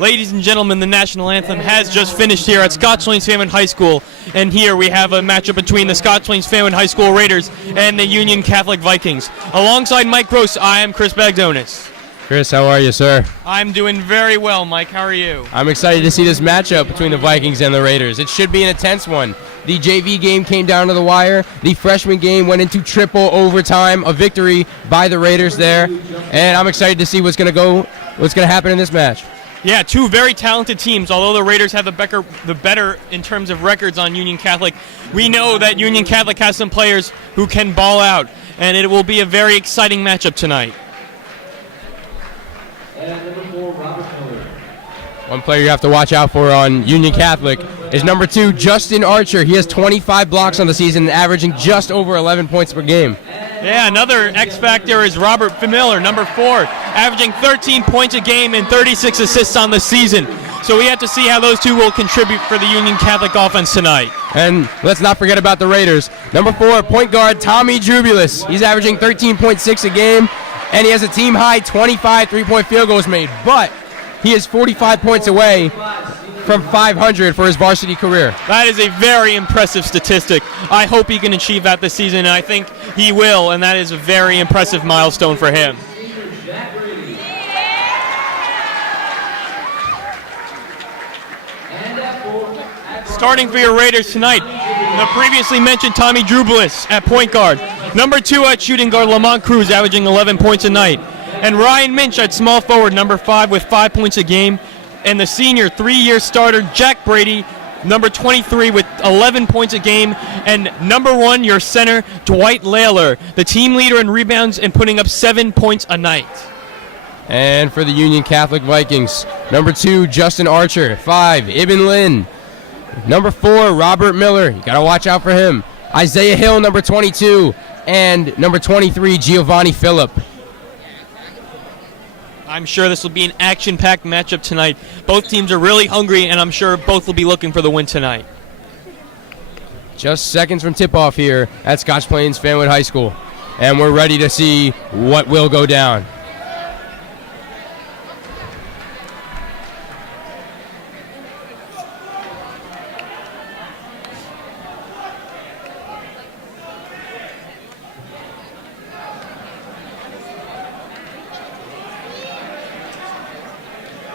Ladies and gentlemen, the national anthem has just finished here at Scotch Lanes Famine High School. And here we have a matchup between the Scotch Lanes Famine High School Raiders and the Union Catholic Vikings. Alongside Mike Gross, I am Chris Bagdonis. Chris, how are you, sir? I'm doing very well, Mike. How are you? I'm excited to see this matchup between the Vikings and the Raiders. It should be an intense one. The JV game came down to the wire. The freshman game went into triple overtime, a victory by the Raiders there. And I'm excited to see what's going to happen in this match. Yeah, two very talented teams. Although the Raiders have the better in terms of records on Union Catholic, we know that Union Catholic has some players who can ball out, and it will be a very exciting matchup tonight. One player you have to watch out for on Union Catholic is number 2, Justin Archer. He has 25 blocks on the season, averaging just over 11 points per game. Yeah, another X factor is Robert Miller, number 4, averaging 13 points a game and 36 assists on the season. So we have to see how those two will contribute for the Union Catholic offense tonight. And let's not forget about the Raiders. Number 4, point guard Tommy Jubilus. He's averaging 13.6 a game, and he has a team-high 25 three-point field goals made. But he is 45 points away from 500 for his varsity career. That is a very impressive statistic. I hope he can achieve that this season, and I think he will, and that is a very impressive milestone for him. Starting for your Raiders tonight, the previously mentioned Tommy Jubilus at point guard. Number 2 at shooting guard, Lamont Cruz, averaging 11 points a night. And Ryan Minch at small forward, number 5, with 5 points a game. And the senior 3-year starter, Jack Brady, number 23, with 11 points a game. And number 1, your center, Dwight Layler, the team leader in rebounds and putting up 7 points a night. And for the Union Catholic Vikings, number 2, Justin Archer. 5, Ibn Lin. Number 4, Robert Miller. You got to watch out for him. Isaiah Hill, number 22. And number 23, Giovanni Phillip. I'm sure this will be an action-packed matchup tonight. Both teams are really hungry, and I'm sure both will be looking for the win tonight. Just seconds from tip-off here at Scotch Plains Fanwood High School. And we're ready to see what will go down.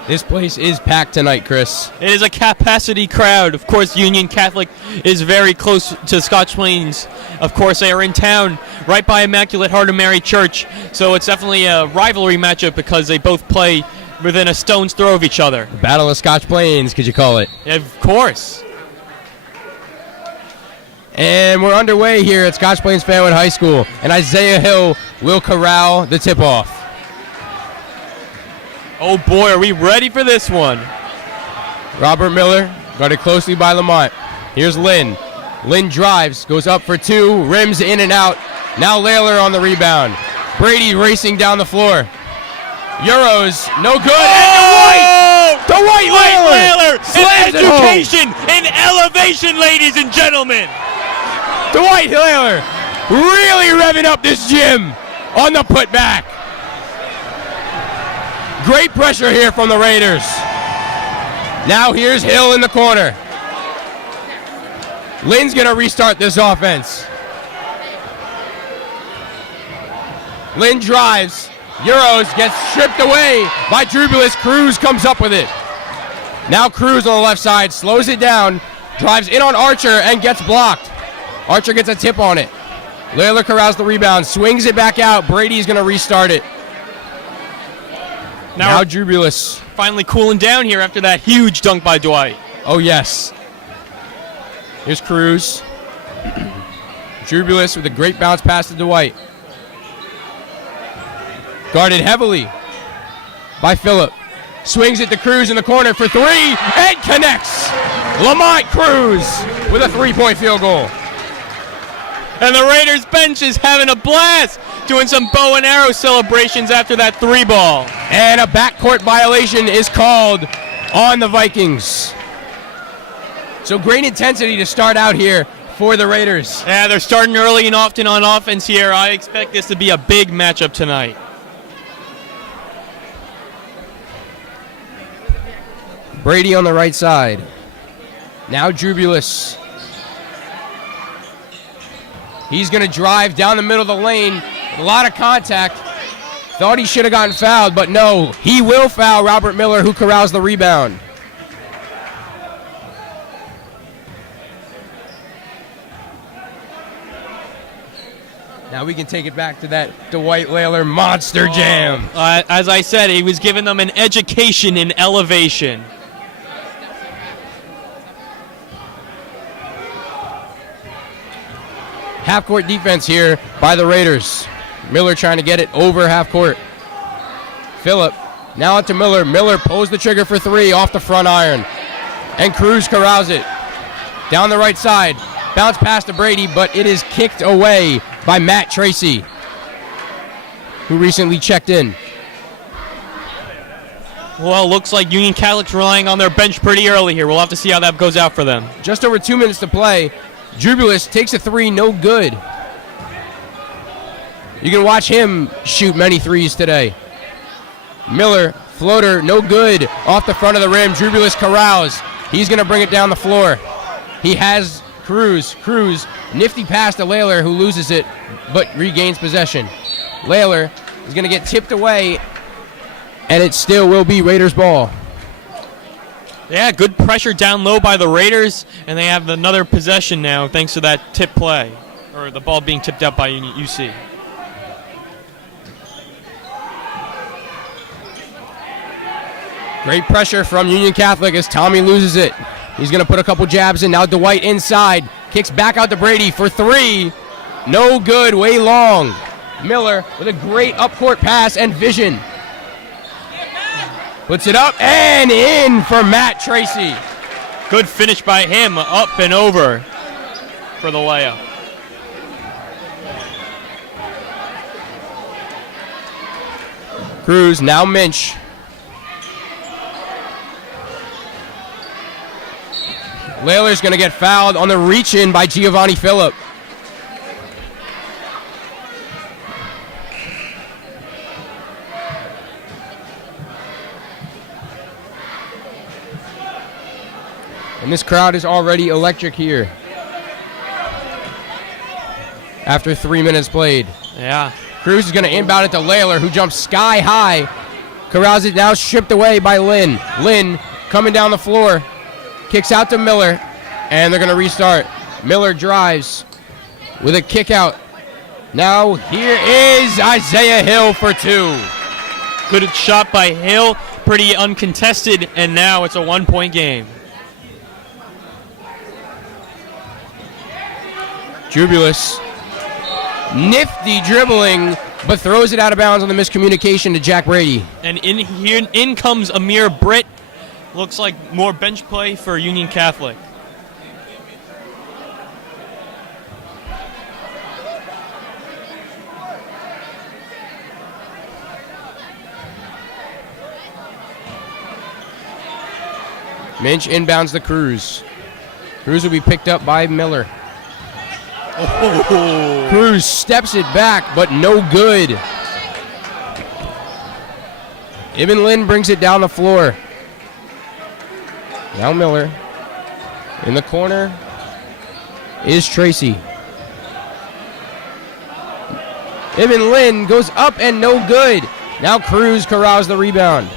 This place is packed tonight, Chris. It is a capacity crowd. Of course, Union Catholic is very close to Scotch Plains. Of course, they are in town right by Immaculate Heart of Mary Church. So it's definitely a rivalry matchup because they both play within a stone's throw of each other. The Battle of Scotch Plains, could you call it? Of course. And we're underway here at Scotch Plains Fanwood High School. And Isaiah Hill will corral the tip-off. Oh boy, are we ready for this one? Robert Miller, guarded closely by Lamont. Here's Lynn. Lynn drives, goes up for 2, rims in and out. Now Layler on the rebound. Brady racing down the floor. Euros, no good. Oh! And Dwight Layler slams education and elevation, ladies and gentlemen. Dwight Layler really revving up this gym on the putback. Great pressure here from the Raiders. Now here's Hill in the corner. Lynn's going to restart this offense. Lynn drives. Euros gets stripped away by Jubilus. Cruz comes up with it. Now Cruz on the left side slows it down, drives in on Archer and gets blocked. Archer gets a tip on it. Layler corrals the rebound, swings it back out. Brady's going to restart it. Now Jubilus. Finally cooling down here after that huge dunk by Dwight. Oh, yes. Here's Cruz. Jubilus with a great bounce pass to Dwight. Guarded heavily by Phillip. Swings it to Cruz in the corner for 3 and connects. Lamont Cruz with a 3-point field goal. And the Raiders bench is having a blast, doing some bow and arrow celebrations after that 3-ball. And a backcourt violation is called on the Vikings. So great intensity to start out here for the Raiders. Yeah, they're starting early and often on offense here. I expect this to be a big matchup tonight. Brady on the right side. Now Drubulus. He's going to drive down the middle of the lane. A lot of contact. Thought he should have gotten fouled, but no. He will foul Robert Miller, who corrals the rebound. Now we can take it back to that Dwight Layler monster jam. As I said, he was giving them an education in elevation. Half-court defense here by the Raiders. Miller trying to get it over half-court. Phillip, now out to Miller. Miller pulls the trigger for three off the front iron. And Cruz corrals it. Down the right side. Bounce pass to Brady, but it is kicked away by Matt Tracy, who recently checked in. Well, looks like Union Catholic's relying on their bench pretty early here. We'll have to see how that goes out for them. Just over 2 minutes to play. Drubulus takes a three, no good. You can watch him shoot many threes today. Miller, floater, no good. Off the front of the rim, Drubulus corrals. He's going to bring it down the floor. He has Cruz. Cruz, nifty pass to Layler, who loses it, but regains possession. Layler is going to get tipped away, and it still will be Raiders ball. Yeah, good pressure down low by the Raiders, and they have another possession now thanks to that tip play, or the ball being tipped out by UC. Great pressure from Union Catholic as Tommy loses it. He's going to put a couple jabs in. Now Dwight inside. Kicks back out to Brady for three. No good, way long. Miller with a great up-court pass and vision. Puts it up and in for Matt Tracy. Good finish by him, up and over for the layup. Cruz, now Minch. Layler's going to get fouled on the reach-in by Giovanni Phillip. And this crowd is already electric here. After 3 minutes played. Yeah. Cruz is going to inbound it to Layler, who jumps sky high. Corrals it now, stripped away by Lynn. Lynn coming down the floor. Kicks out to Miller, and they're going to restart. Miller drives with a kick out. Now here is Isaiah Hill for two. Good shot by Hill, pretty uncontested, and now it's a 1-point game. Drubulus, nifty dribbling, but throws it out of bounds on the miscommunication to Jack Brady. And in comes Amir Britt. Looks like more bench play for Union Catholic. Minch inbounds the Cruz. Cruz will be picked up by Miller. Oh. Cruz steps it back, but no good. Ibn Lynn brings it down the floor. Now Miller. In the corner is Tracy. Ibn Lynn goes up and no good. Now Cruz corrals the rebound.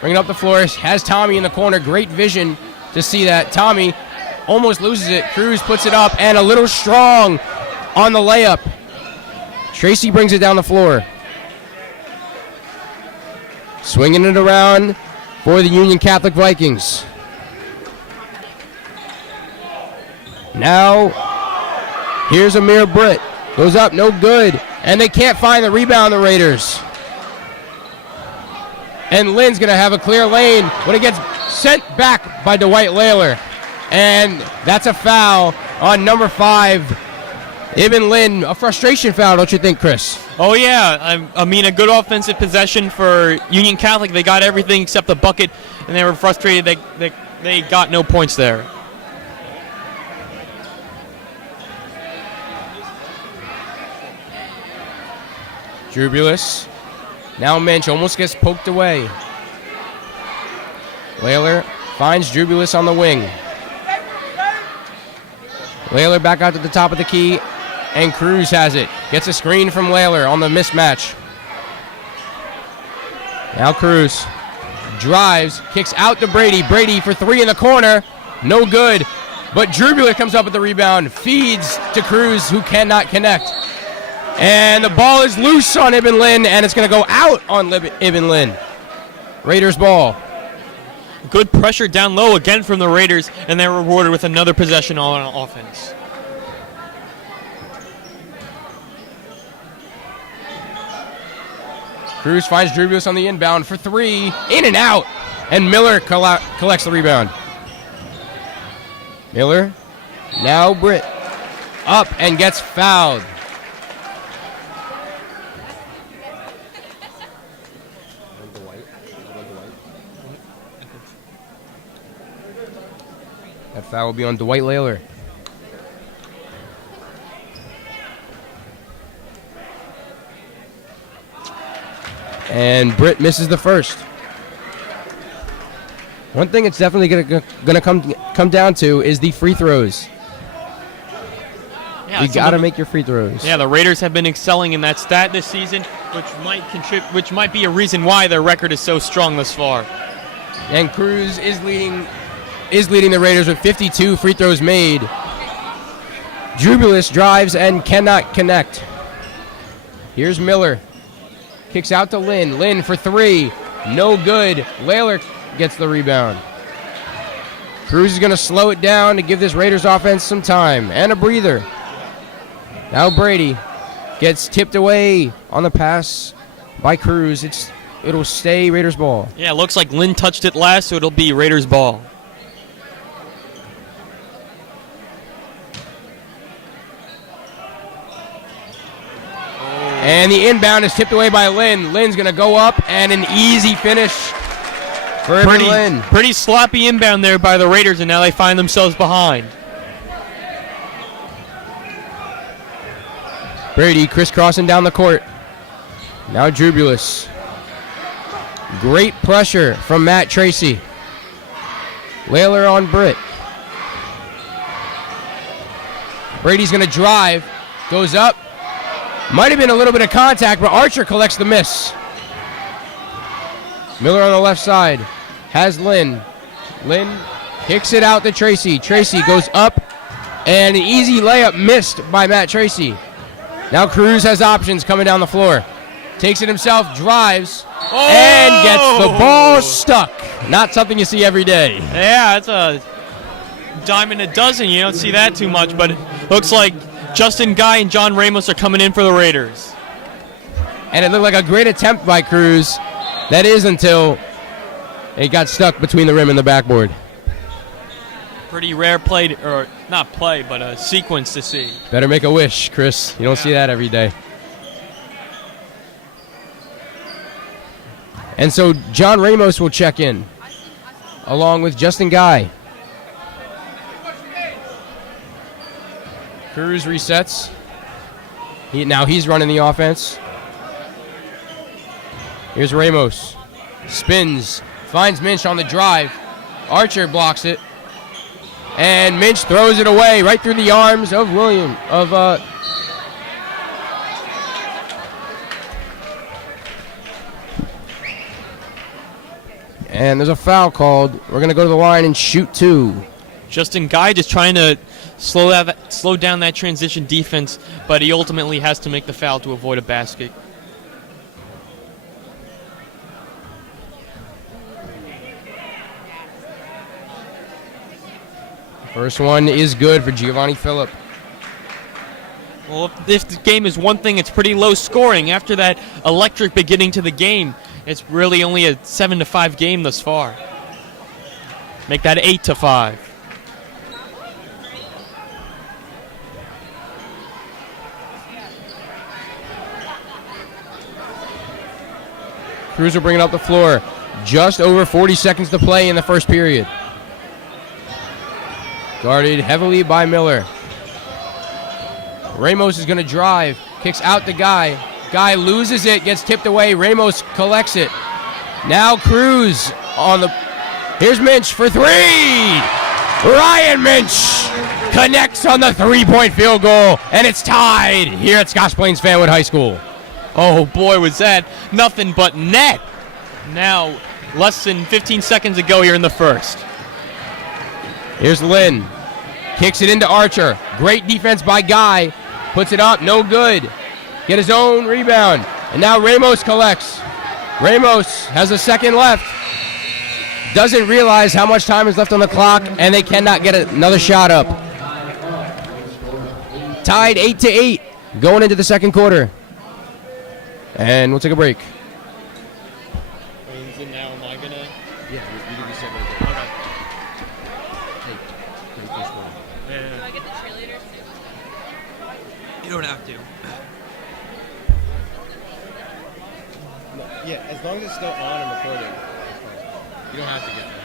Bringing up the floor, has Tommy in the corner. Great vision to see that. Tommy almost loses it. Cruz puts it up and a little strong on the layup. Tracy brings it down the floor. Swinging it around for the Union Catholic Vikings. Now, here's Amir Britt. Goes up, no good. And they can't find the rebound, the Raiders. And Lynn's going to have a clear lane when it gets sent back by Dwight Layler. And that's a foul on number 5, Ibn Lynn. A frustration foul, don't you think, Chris? Oh, yeah. I mean, a good offensive possession for Union Catholic. They got everything except the bucket, and they were frustrated they got no points there. Drubulus. Now Minch almost gets poked away. Layler finds Drubulus on the wing. Layler back out to the top of the key, and Cruz has it. Gets a screen from Layler on the mismatch. Now Cruz drives, kicks out to Brady. Brady for three in the corner. No good. But Drubulus comes up with the rebound, feeds to Cruz, who cannot connect. And the ball is loose on Ibn Lin, and it's going to go out on Ibn Lin. Raiders ball. Good pressure down low again from the Raiders, and they're rewarded with another possession on offense. Cruz finds Drubulus on the inbound for three. In and out. And Miller collects the rebound. Miller. Now Britt. Up and gets fouled. That foul will be on Dwight Layler. And Britt misses the first. One thing it's definitely going to come down to is the free throws. Yeah, you got to make your free throws. Yeah, the Raiders have been excelling in that stat this season, which might be a reason why their record is so strong thus far. And Cruz is leading the Raiders with 52 free throws made. Drubulus drives and cannot connect. Here's Miller. Kicks out to Lin. Lin for three. No good. Layler gets the rebound. Cruz is going to slow it down to give this Raiders offense some time and a breather. Now Brady gets tipped away on the pass by Cruz. It'll stay Raiders ball. Yeah, it looks like Lin touched it last, so it'll be Raiders ball. And the inbound is tipped away by Lin. Lin's going to go up, and an easy finish for Lin. Pretty sloppy inbound there by the Raiders, and now they find themselves behind. Brady crisscrossing down the court. Now Drubulus. Great pressure from Matt Tracy. Layler on Britt. Brady's going to drive. Goes up. Might have been a little bit of contact, but Archer collects the miss. Miller on the left side. Has Lin. Lin kicks it out to Tracy. Tracy goes up. And an easy layup missed by Matt Tracy. Now Cruz has options coming down the floor. Takes it himself, drives, and gets the ball stuck. Not something you see every day. Yeah, it's a dime in a dozen. You don't see that too much, but it looks like Justin Guy and John Ramos are coming in for the Raiders. And it looked like a great attempt by Cruz. That is until it got stuck between the rim and the backboard. Pretty rare play, or not play, but a sequence to see. Better make a wish, Chris. You don't see that every day. And so John Ramos will check in, along with Justin Guy. Cruz resets. Now he's running the offense. Here's Ramos. Spins. Finds Minch on the drive. Archer blocks it. And Minch throws it away right through the arms of William. And there's a foul called. We're going to go to the line and shoot two. Justin Guy just trying to slow down that transition defense, but he ultimately has to make the foul to avoid a basket. First one is good for Giovanni Phillip. Well, if the game is one thing, it's pretty low scoring. After that electric beginning to the game, it's really only a 7-5 game thus far. Make that 8-5. Cruz will bring it up the floor. Just over 40 seconds to play in the first period. Guarded heavily by Miller. Ramos is going to drive. Kicks out the Guy. Guy loses it, gets tipped away. Ramos collects it. Now Cruz on the Here's Minch for three. Ryan Minch connects on the three-point field goal, and it's tied here at Scotch Plains Fanwood High School. Oh boy, was that nothing but net. Now, less than 15 seconds ago here in the first. Here's Lynn. Kicks it into Archer. Great defense by Guy. Puts it up, no good. Get his own rebound. And now Ramos collects. Ramos has a second left. Doesn't realize how much time is left on the clock, and they cannot get another shot up. Tied 8-8 going into the second quarter. And we'll take a break. Now am I gonna? Yeah, you can be second. Okay. Take this one. Yeah. Do I get the cheerleaders too? You don't have to. Yeah, as long as it's still on and recording. You don't have to get that.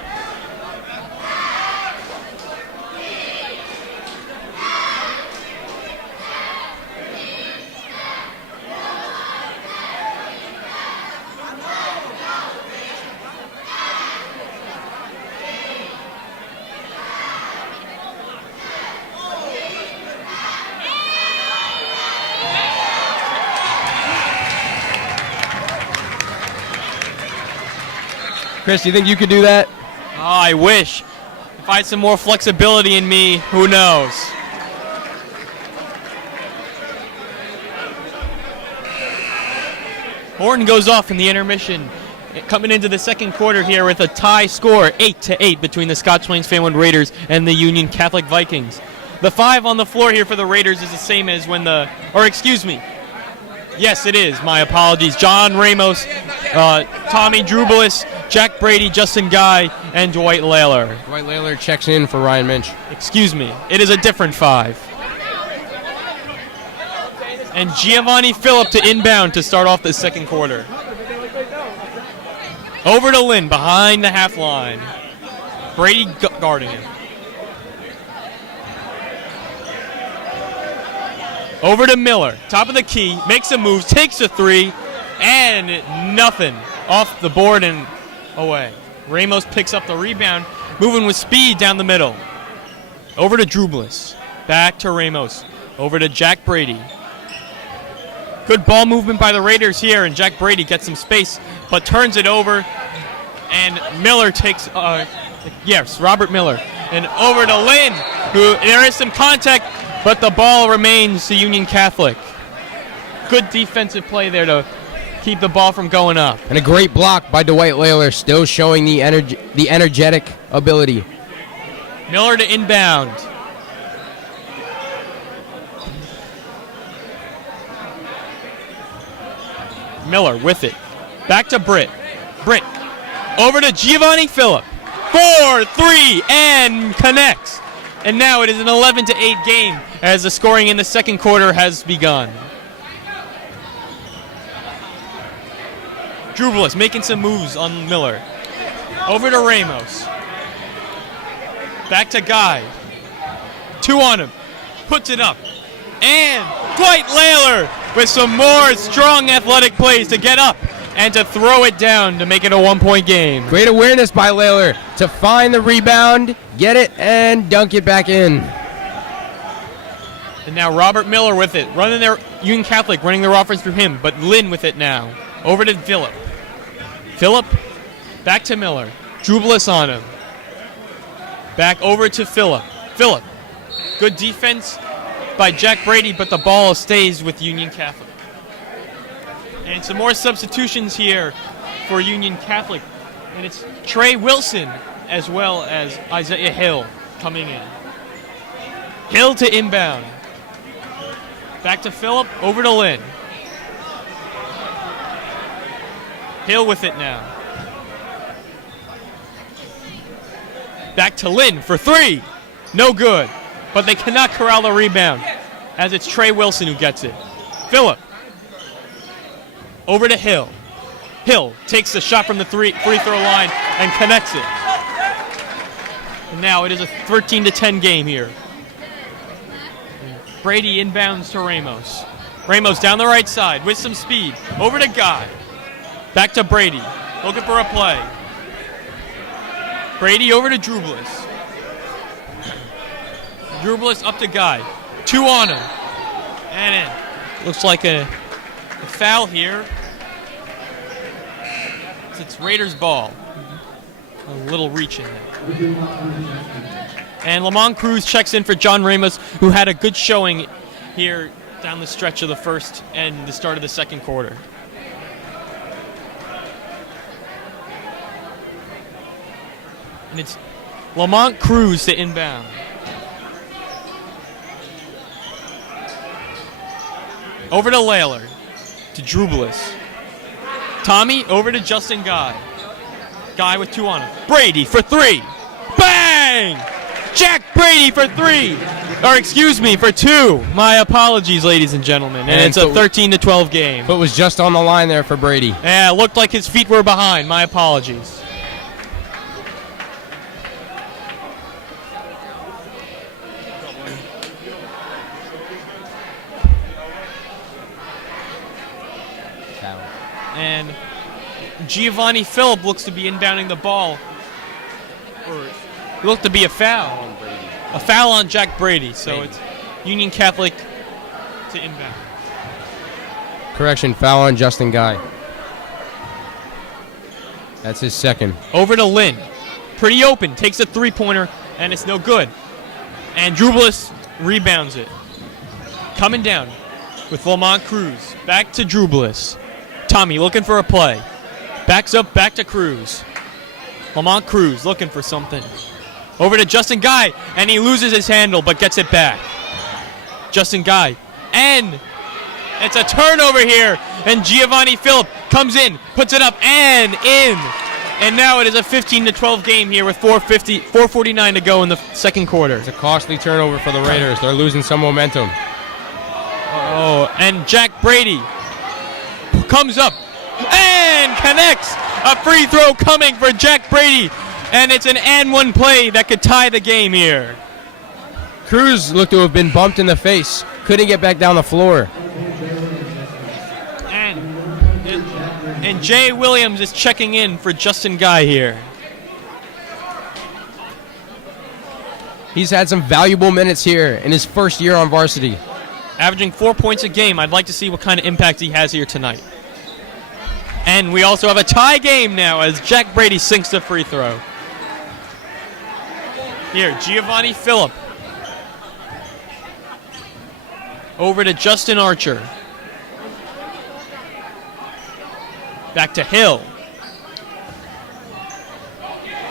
Chris, do you think you could do that? Oh, I wish. If I had some more flexibility in me, who knows? Horton goes off in the intermission. Coming into the second quarter here with a tie score, 8-8 between the Scotch Plains Fanwood Raiders and the Union Catholic Vikings. The 5 on the floor here for the Raiders is the same as when yes, it is. My apologies. John Ramos, Tommy Drubelis, Jack Brady, Justin Guy, and Dwight Layler. Dwight Layler checks in for Ryan Minch. Excuse me. It is a different 5. And Giovanni Phillip to inbound to start off the second quarter. Over to Lynn behind the half line. Brady guarding him. Over to Miller, top of the key, makes a move, takes a 3, and nothing. Off the board and away. Ramos picks up the rebound, moving with speed down the middle. Over to Drubelis, back to Ramos, over to Jack Brady. Good ball movement by the Raiders here, and Jack Brady gets some space, but turns it over, and Miller takes, Robert Miller. And over to Lynn, who there is some contact, but the ball remains to Union Catholic. Good defensive play there to keep the ball from going up. And a great block by Dwight Layler, still showing the energetic ability. Miller to inbound. Miller with it. Back to Britt. Britt over to Giovanni Phillip. 4-3 and connects. And now it is an 11-8 game as the scoring in the second quarter has begun. Drubelis making some moves on Miller. Over to Ramos. Back to Guy. 2 on him. Puts it up. And Dwight Layler with some more strong athletic plays to get up and to throw it down to make it a 1-point game. Great awareness by Layler to find the rebound, get it, and dunk it back in. And now Robert Miller with it, running their Union Catholic, running their offense through him, but Lynn with it now. Over to Phillip. Phillip, back to Miller. Drubelis on him. Back over to Phillip. Phillip, good defense by Jack Brady, but the ball stays with Union Catholic. And some more substitutions here for Union Catholic. And it's Trey Wilson as well as Isaiah Hill coming in. Hill to inbound. Back to Phillip, over to Lynn. Hill with it now. Back to Lynn for 3. No good. But they cannot corral the rebound as it's Trey Wilson who gets it. Phillip. Over to Hill. Hill takes the shot from the free throw line and connects it. And now it is a 13-10 game here. Brady inbounds to Ramos. Ramos down the right side with some speed. Over to Guy. Back to Brady. Looking for a play. Brady over to Drublis. Drublis up to Guy. 2 on him. And in. Looks like a foul here. It's Raiders ball. A little reach in there. And Lamont Cruz checks in for John Ramos, who had a good showing here down the stretch of the first and the start of the second quarter. And it's Lamont Cruz to inbound. Over to Layler. To Drublis. Tommy over to Justin Guy. Guy with 2 on him. Brady for 3. Bang! Jack Brady for 3. Or excuse me, for 2. My apologies, ladies and gentlemen. And it's a 13-12 game. But was just on the line there for Brady. Yeah, it looked like his feet were behind. My apologies. And Giovanni Phillip looks to be inbounding the ball. It looked to be a foul. A foul on Jack Brady. So it's Union Catholic to inbound. Correction, foul on Justin Guy. That's his second. Over to Lynn. Pretty open. Takes a 3-pointer, and it's no good. And Drublis rebounds it. Coming down with Lamont Cruz. Back to Drublis. Tommy looking for a play. Backs up, back to Cruz. Lamont Cruz looking for something. Over to Justin Guy, and he loses his handle, but gets it back. Justin Guy. And it's a turnover here, and Giovanni Phillip comes in, puts it up, and in. And now it is a 15-12 game here with 4:49 to go in the second quarter. It's a costly turnover for the Raiders. They're losing some momentum. Oh, and Jack Brady comes up and connects. A free throw coming for Jack Brady. And it's an and one play that could tie the game here. Cruz looked to have been bumped in the face. Couldn't get back down the floor. And Jay Williams is checking in for Justin Guy here. He's had some valuable minutes here in his first year on varsity. Averaging 4 points a game. I'd like to see what kind of impact he has here tonight. And we also have a tie game now as Jack Brady sinks the free throw. Here, Giovanni Phillip. Over to Justin Archer. Back to Hill.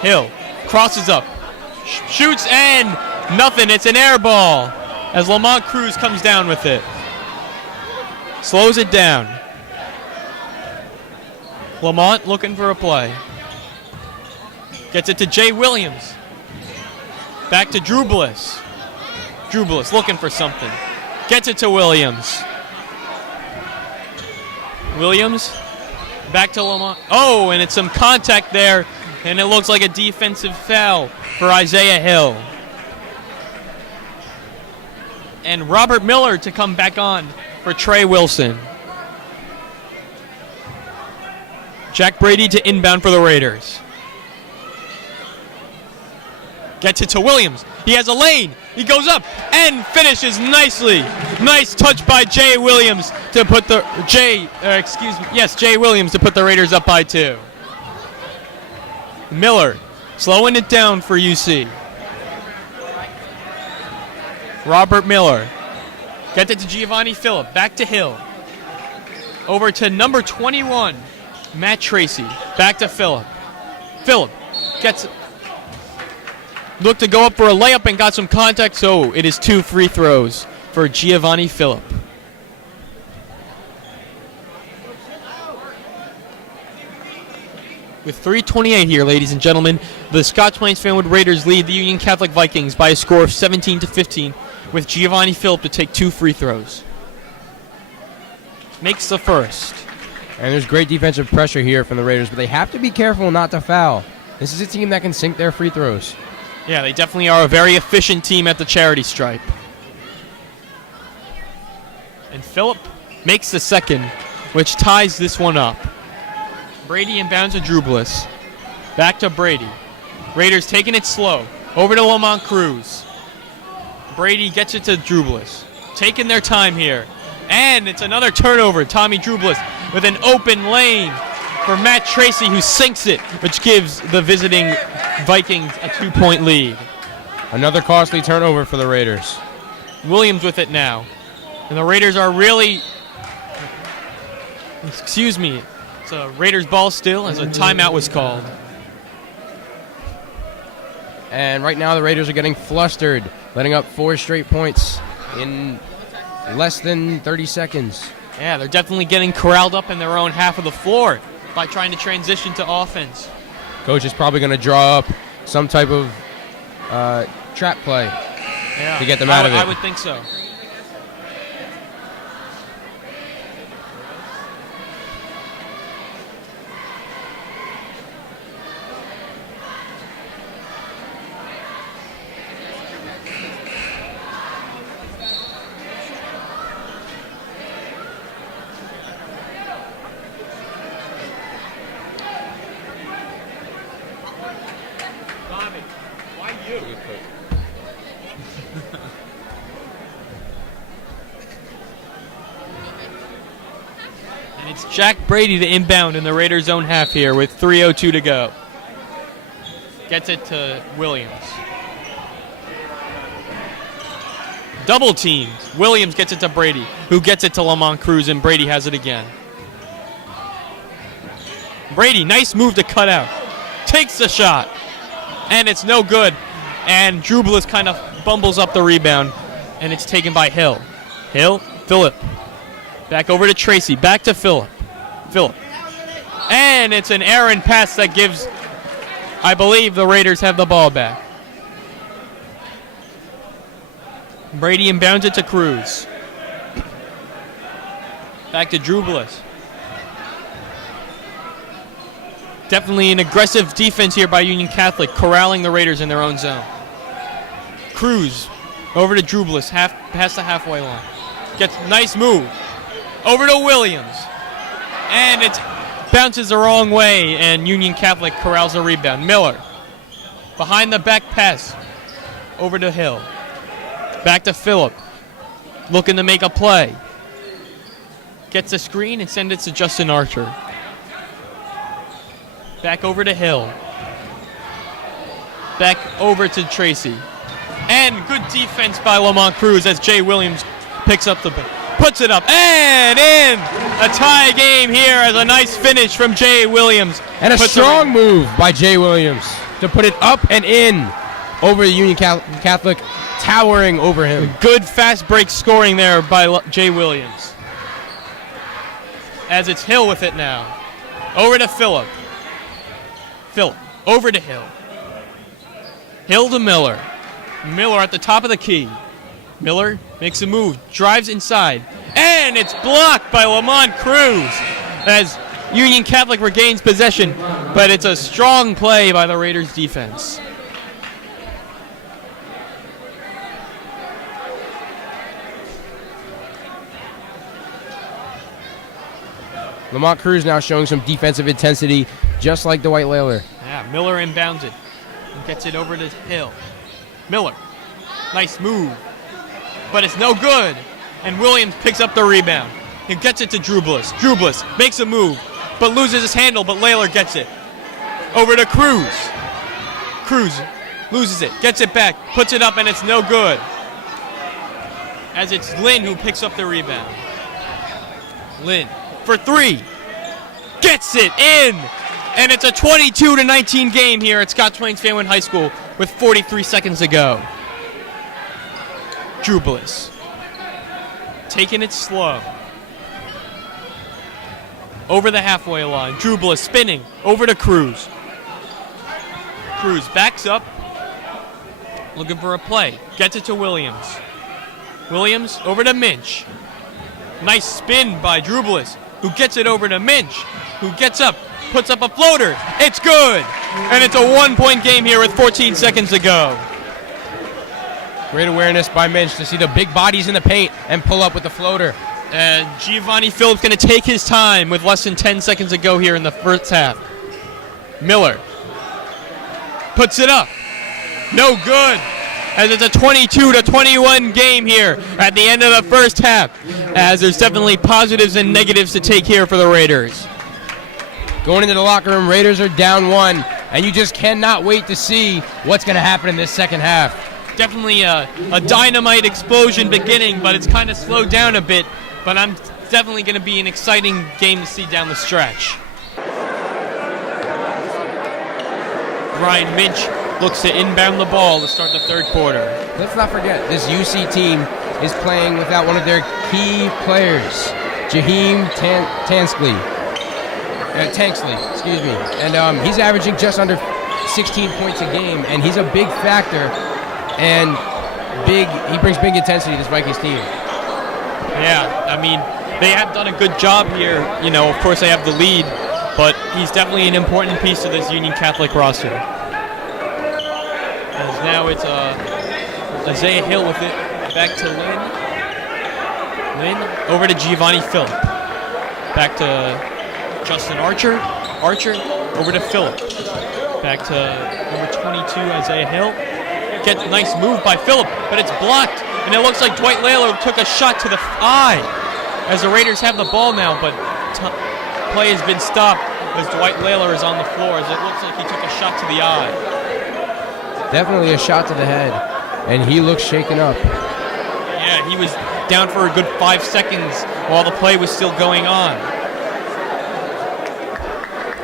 Hill crosses up. Shoots and nothing. It's an air ball as Lamont Cruz comes down with it. Slows it down. Lamont looking for a play. Gets it to Jay Williams. Back to Drublis. Drublis looking for something. Gets it to Williams. Williams. Back to Lamont. Oh, and it's some contact there. And it looks like a defensive foul for Isaiah Hill. And Robert Miller to come back on for Trey Wilson. Jack Brady to inbound for the Raiders. Gets it to Williams. He has a lane. He goes up and finishes nicely. Nice touch by Jay Williams to put the Jay Williams to put the Raiders up by 2. Miller slowing it down for UC. Robert Miller. Gets it to Giovanni Phillip. Back to Hill. Over to number 21, Matt Tracy. Back to Phillip. Phillip gets it. Looked to go up for a layup and got some contact, so it is 2 free throws for Giovanni Phillip. With 3:28 here, ladies and gentlemen, the Scotch Plains Fanwood Raiders lead the Union Catholic Vikings by a score of 17-15, with Giovanni Phillip to take 2 free throws. Makes the first. And there's great defensive pressure here from the Raiders, but they have to be careful not to foul. This is a team that can sink their free throws. Yeah, they definitely are a very efficient team at the charity stripe. And Phillip makes the second, which ties this one up. Brady inbounds to Drublis. Back to Brady. Raiders taking it slow. Over to Lamont Cruz. Brady gets it to Drublis. Taking their time here. And it's another turnover. Tommy Drublis with an open lane for Matt Tracy, who sinks it, which gives the visiting Vikings a 2-point lead. Another costly turnover for the Raiders. Williams with it now. And the Raiders are really... Excuse me. It's a Raiders ball still as a timeout was called. And right now the Raiders are getting flustered, letting up 4 straight points in less than 30 seconds. Yeah, they're definitely getting corralled up in their own half of the floor by trying to transition to offense. Coach is probably going to draw up some type of trap play to get them out of it. I would think so. And it's Jack Brady to inbound in the Raiders' own half here with 3:02 to go. Gets it to Williams. Double teams. Williams gets it to Brady, who gets it to Lamont Cruz, and Brady has it again. Brady, nice move to cut out. Takes the shot, and it's no good. And Drublis kind of bumbles up the rebound, and it's taken by Hill. Hill, Phillip. Back over to Tracy, back to Phillip. Phillip. And it's an errant pass that gives, I believe the Raiders have the ball back. Brady inbounds it to Cruz. Back to Drublis. Definitely an aggressive defense here by Union Catholic, corralling the Raiders in their own zone. Cruz over to Drublis, past the halfway line. Gets nice move. Over to Williams. And it bounces the wrong way, and Union Catholic corrals the rebound. Miller. Behind the back pass. Over to Hill. Back to Phillip. Looking to make a play. Gets a screen and sends it to Justin Archer. Back over to Hill. Back over to Tracy. And good defense by Lamont Cruz as Jay Williams picks up the ball. Puts it up and in. A tie game here as a nice finish from Jay Williams. And a strong move by Jay Williams to put it up and in over the Union Catholic, towering over him. Good fast break scoring there by Jay Williams. As it's Hill with it now. Over to Phillip. Phillip. Over to Hill. Hill to Miller. Miller at the top of the key. Miller makes a move, drives inside, and it's blocked by Lamont Cruz as Union Catholic regains possession, but it's a strong play by the Raiders defense. Lamont Cruz now showing some defensive intensity, just like Dwight Layler. Yeah, Miller inbounds it and gets it over to Hill. Miller, nice move, but it's no good. And Williams picks up the rebound. He gets it to Drublis. Drublis makes a move, but loses his handle, but Layler gets it. Over to Cruz. Cruz loses it, gets it back, puts it up, and it's no good. As it's Lynn who picks up the rebound. Lynn for three. Gets it in. And it's a 22-19 game here at Scott Twain's Fanwin High School with 43 seconds to go. Drublis. Taking it slow. Over the halfway line. Drublis spinning. Over to Cruz. Cruz backs up. Looking for a play. Gets it to Williams. Williams over to Minch. Nice spin by Drublis, who gets it over to Minch, who gets up, puts up a floater. It's good. And it's a 1-point game here with 14 seconds to go. Great awareness by Minch to see the big bodies in the paint and pull up with the floater. And Giovanni Phillips going to take his time with less than 10 seconds to go here in the first half. Miller puts it up. No good. As it's a 22-21 game here at the end of the first half. As there's definitely positives and negatives to take here for the Raiders. Going into the locker room, Raiders are down 1, and you just cannot wait to see what's going to happen in this second half. Definitely a dynamite explosion beginning, but it's kind of slowed down a bit. But I'm definitely going to be an exciting game to see down the stretch. Ryan Minch looks to inbound the ball to start the third quarter. Let's not forget, this UC team is playing without one of their key players, Jaheim Tanksley, excuse me. And he's averaging just under 16 points a game, and he's a big factor, and he brings big intensity to this Vikings team. Yeah, I mean, they have done a good job here. You know, of course they have the lead, but he's definitely an important piece of this Union Catholic roster. As now it's Isaiah Hill with it, back to Lynn. Lynn, over to Giovanni Phillip. Back to Justin Archer. Archer, over to Phillip. Back to number 22, Isaiah Hill. Gets a nice move by Phillip, but it's blocked. And it looks like Dwight Layler took a shot to the eye. As the Raiders have the ball now, but play has been stopped as Dwight Layler is on the floor, as it looks like he took a shot to the eye. Definitely a shot to the head, and he looks shaken up. Yeah, he was down for a good 5 seconds while the play was still going on.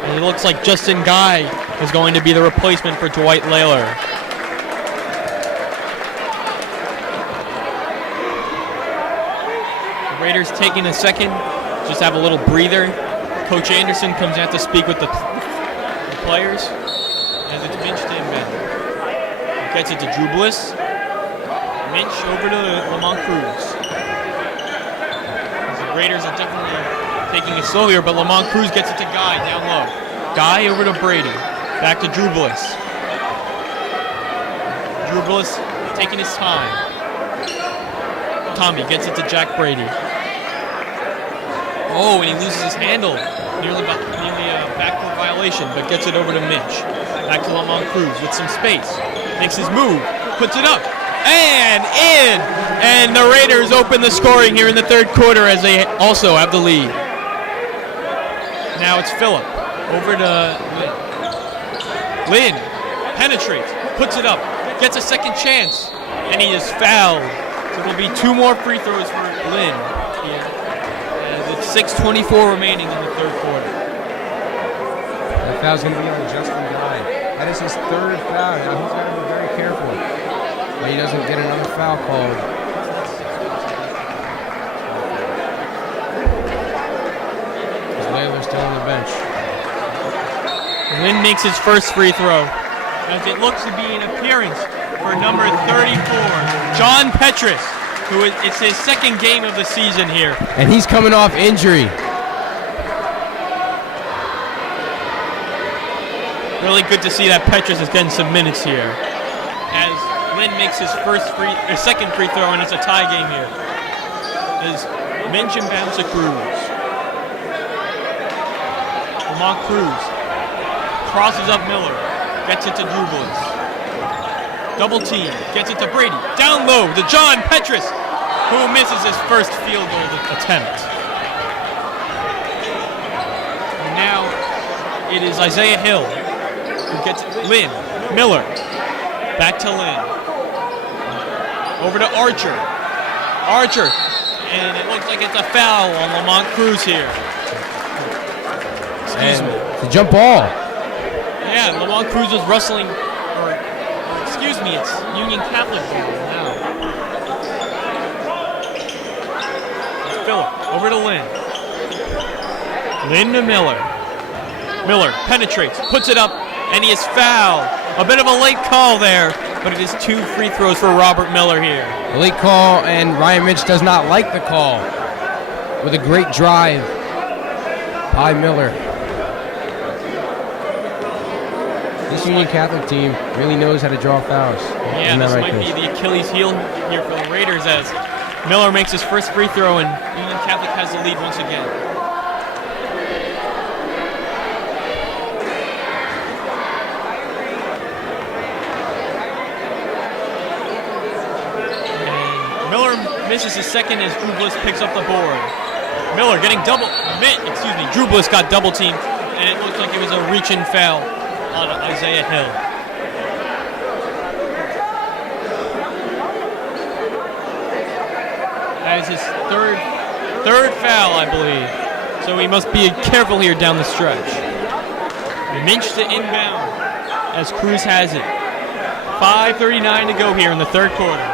And it looks like Justin Guy is going to be the replacement for Dwight Layler. The Raiders taking a second, just have a little breather. Coach Anderson comes out to speak with the players as it's Minch to inbound. Gets it to Drew Bliss. Minch over to Lamont Cruz. The Raiders are definitely taking it slow here, but Lamont Cruz gets it to Guy down low. Guy over to Brady. Back to Drew Bliss. Drew Bliss taking his time. Tommy gets it to Jack Brady. Oh, and he loses his handle. Nearly a backcourt violation, but gets it over to Minch. Back to Lamont Cruz with some space. Makes his move, puts it up, and in! And the Raiders open the scoring here in the third quarter as they also have the lead. Now it's Phillip, over to Lynn. Penetrates, puts it up, gets a second chance, and he is fouled. So there'll be 2 more free throws for Lynn here. As it's 6:24 remaining in the third quarter. That foul's going to be on Justin Guy. That is his third foul. Now he's got to be very careful that he doesn't get another foul called. Layler's still on the bench. Lynn makes his first free throw. As it looks to be an appearance for number 34, John Petrus, it's his second game of the season here. And he's coming off injury. Really good to see that Petrus is getting some minutes here. As Lynn makes his second free throw, and it's a tie game here. As Minch inbounds to Cruz. Lamont Cruz crosses up Miller, gets it to Drew Bliss. Double team, gets it to Brady. Down low to John Petrus, who misses his first field goal attempt. And now it is Isaiah Hill who gets Lynn. Miller, back to Lynn. Over to Archer. Archer, and it looks like it's a foul on Lamont Cruz here. Excuse me. The jump ball. Yeah, Lamont Cruz was wrestling, excuse me, it's Union Catholic ball now. It's Phillip, over to Lynn. Lynn to Miller. Miller penetrates, puts it up, and he is fouled. A bit of a late call there, but it is 2 free throws for Robert Miller here. A late call, and Ryan Minch does not like the call. With a great drive by Miller. This Union Catholic team really knows how to draw fouls. Yeah, this might be the Achilles heel here for the Raiders as Miller makes his first free throw and Union Catholic has the lead once again. misses his second as Drew Bliss picks up the board. Miller getting Drew Bliss got double teamed, and it looked like it was a reach-in foul on Isaiah Hill. That is his third foul, I believe. So he must be careful here down the stretch. Minch to inbound as Cruz has it. 5:39 to go here in the third quarter.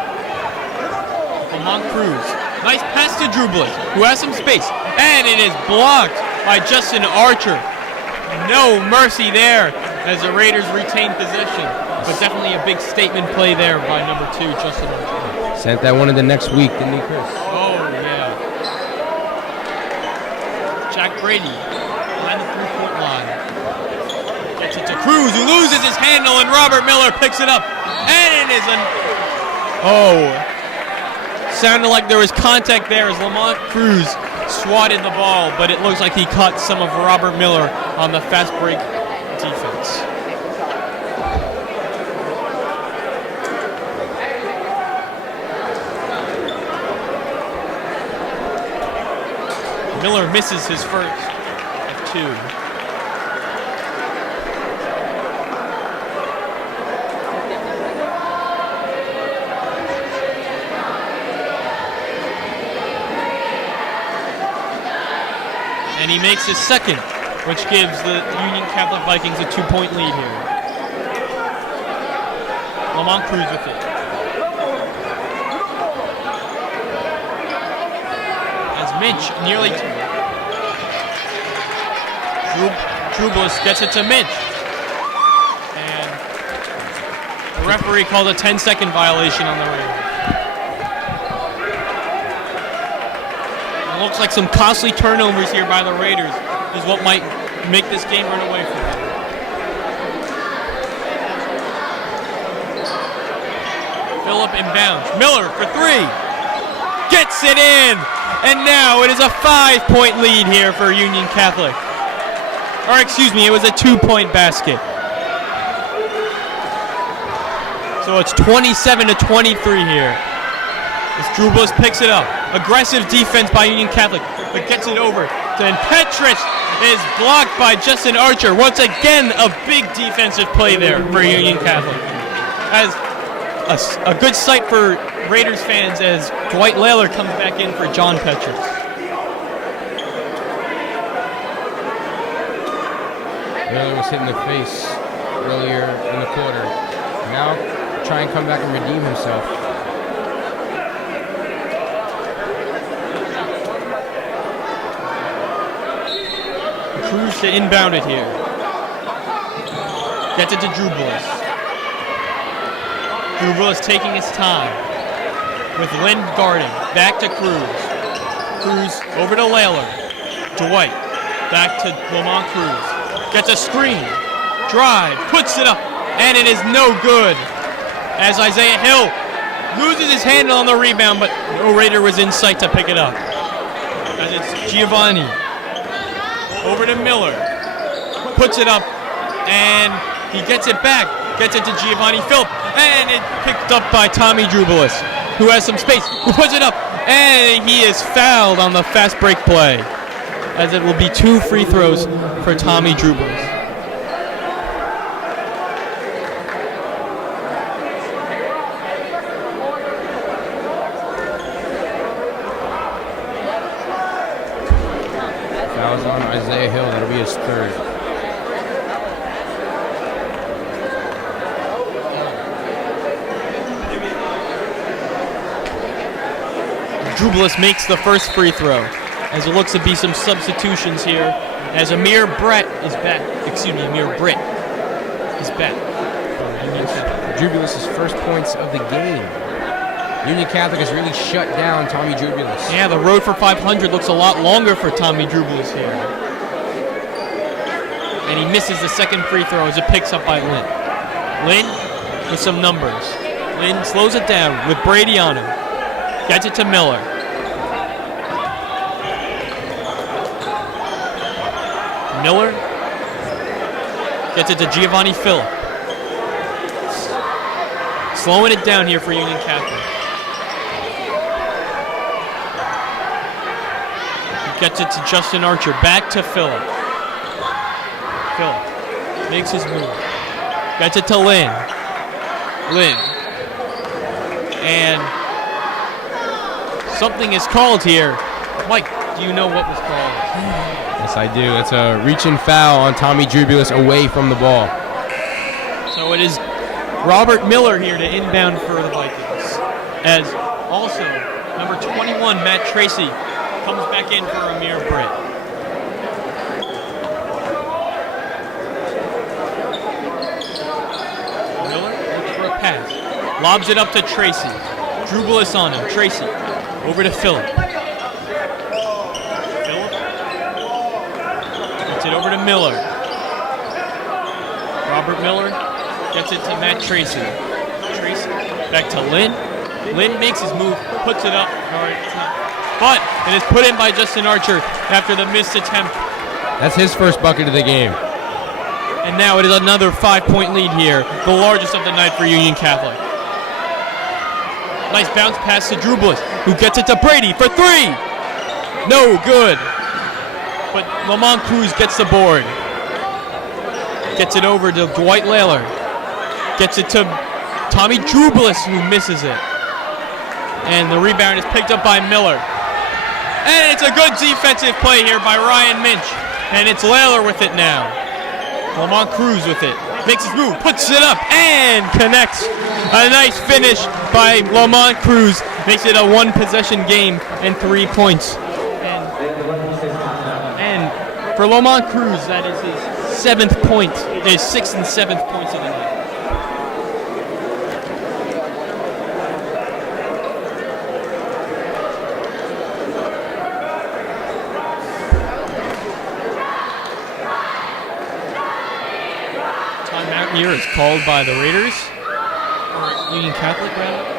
Lamont Cruz. Nice pass to Drew Bliss, who has some space. And it is blocked by Justin Archer. No mercy there as the Raiders retain possession. But definitely a big statement play there by number 2, Justin Archer. Sent that one in the next week, didn't he, Chris? Oh, yeah. Jack Brady behind the 3-point line. Gets it to Cruz, who loses his handle, and Robert Miller picks it up. And it is sounded like there was contact there as Lamont Cruz swatted the ball, but it looks like he caught some of Robert Miller on the fast break defense. Miller misses his first of 2. And he makes his second, which gives the Union Catholic Vikings a 2-point lead here. Lamont Cruz with it. Minch nearly. Drew Bliss gets it to Minch. And the referee called a 10-second violation on the Raiders. It looks like some costly turnovers here by the Raiders is what might make this game run away from them. Phillip inbounds. Miller for 3. Gets it in! And now it is a 5-point lead here for Union Catholic. Or excuse me, it was a 2-point basket. So it's 27-23 here. As Drew Bliss picks it up. Aggressive defense by Union Catholic, but gets it over. Then Petrus is blocked by Justin Archer. Once again, a big defensive play there for Union Catholic. As a good sight for Raiders fans as Dwight Layler comes back in for John Petrus. Layler was hit in the face earlier in the quarter. Now try and come back and redeem himself. Cruz to inbound it here. Gets it to Drew Bliss. Drew Bliss taking his time. With Lynn guarding. Back to Cruz. Cruz over to Layler. Dwight. Back to Lamont Cruz. Gets a screen. Drive. Puts it up. And it is no good. As Isaiah Hill loses his handle on the rebound, but no Raider was in sight to pick it up. As it's Giovanni. Over to Miller. Puts it up. And he gets it back. Gets it to Giovanni Phillip. And it picked up by Tommy Drew Bliss, who has some space, who puts it up, and he is fouled on the fast break play, as it will be 2 free throws for Tommy Drew Bliss. Fouls on Isaiah Hill, that'll be his 3rd. Drew Bliss makes the first free throw, as it looks to be some substitutions here, as Amir Britt is back. Drew Bliss' first points of the game. Union Catholic has really shut down Tommy Drew Bliss. Yeah, the road for 500 looks a lot longer for Tommy Drew Bliss here. And he misses the second free throw as it picks up by Lynn. Lynn with some numbers. Lynn slows it down with Brady on him. Gets it to Miller. Miller gets it to Giovanni Phillip. Slowing it down here for Union Catholic. Gets it to Justin Archer. Back to Phillip. Phillip makes his move. Gets it to Lynn. Lynn. And something is called here. Mike, do you know what was called? Yes, I do. It's a reach-in foul on Tommy Drubulus away from the ball. So it is Robert Miller here to inbound for the Vikings. As also, number 21, Matt Tracy, comes back in for Amir Britt. Miller looks for a pass. Lobs it up to Tracy. Drubulus on him. Tracy. Over to Phillip. Phillip. Gets it over to Miller. Robert Miller gets it to Matt Tracy. Tracy back to Lynn. Lynn makes his move, puts it up. All right, it's not. But it is put in by Justin Archer after the missed attempt. That's his first bucket of the game. And now it is another 5-point lead here, the largest of the night for Union Catholic. Nice bounce pass to Drubulus, who gets it to Brady for three. No good. But Lamont Cruz gets the board. Gets it over to Dwight Layler. Gets it to Tommy Drubulus, who misses it. And the rebound is picked up by Miller. And it's a good defensive play here by Ryan Minch. And it's Layler with it now. Lamont Cruz with it. Makes his move, puts it up, and connects. A nice finish by Lamont Cruz. Makes it a one-possession game and 3 points. And for Lamont Cruz, that is his seventh point. His sixth and seventh points of the night. Timeout here is called by the Raiders, or Union Catholic rather.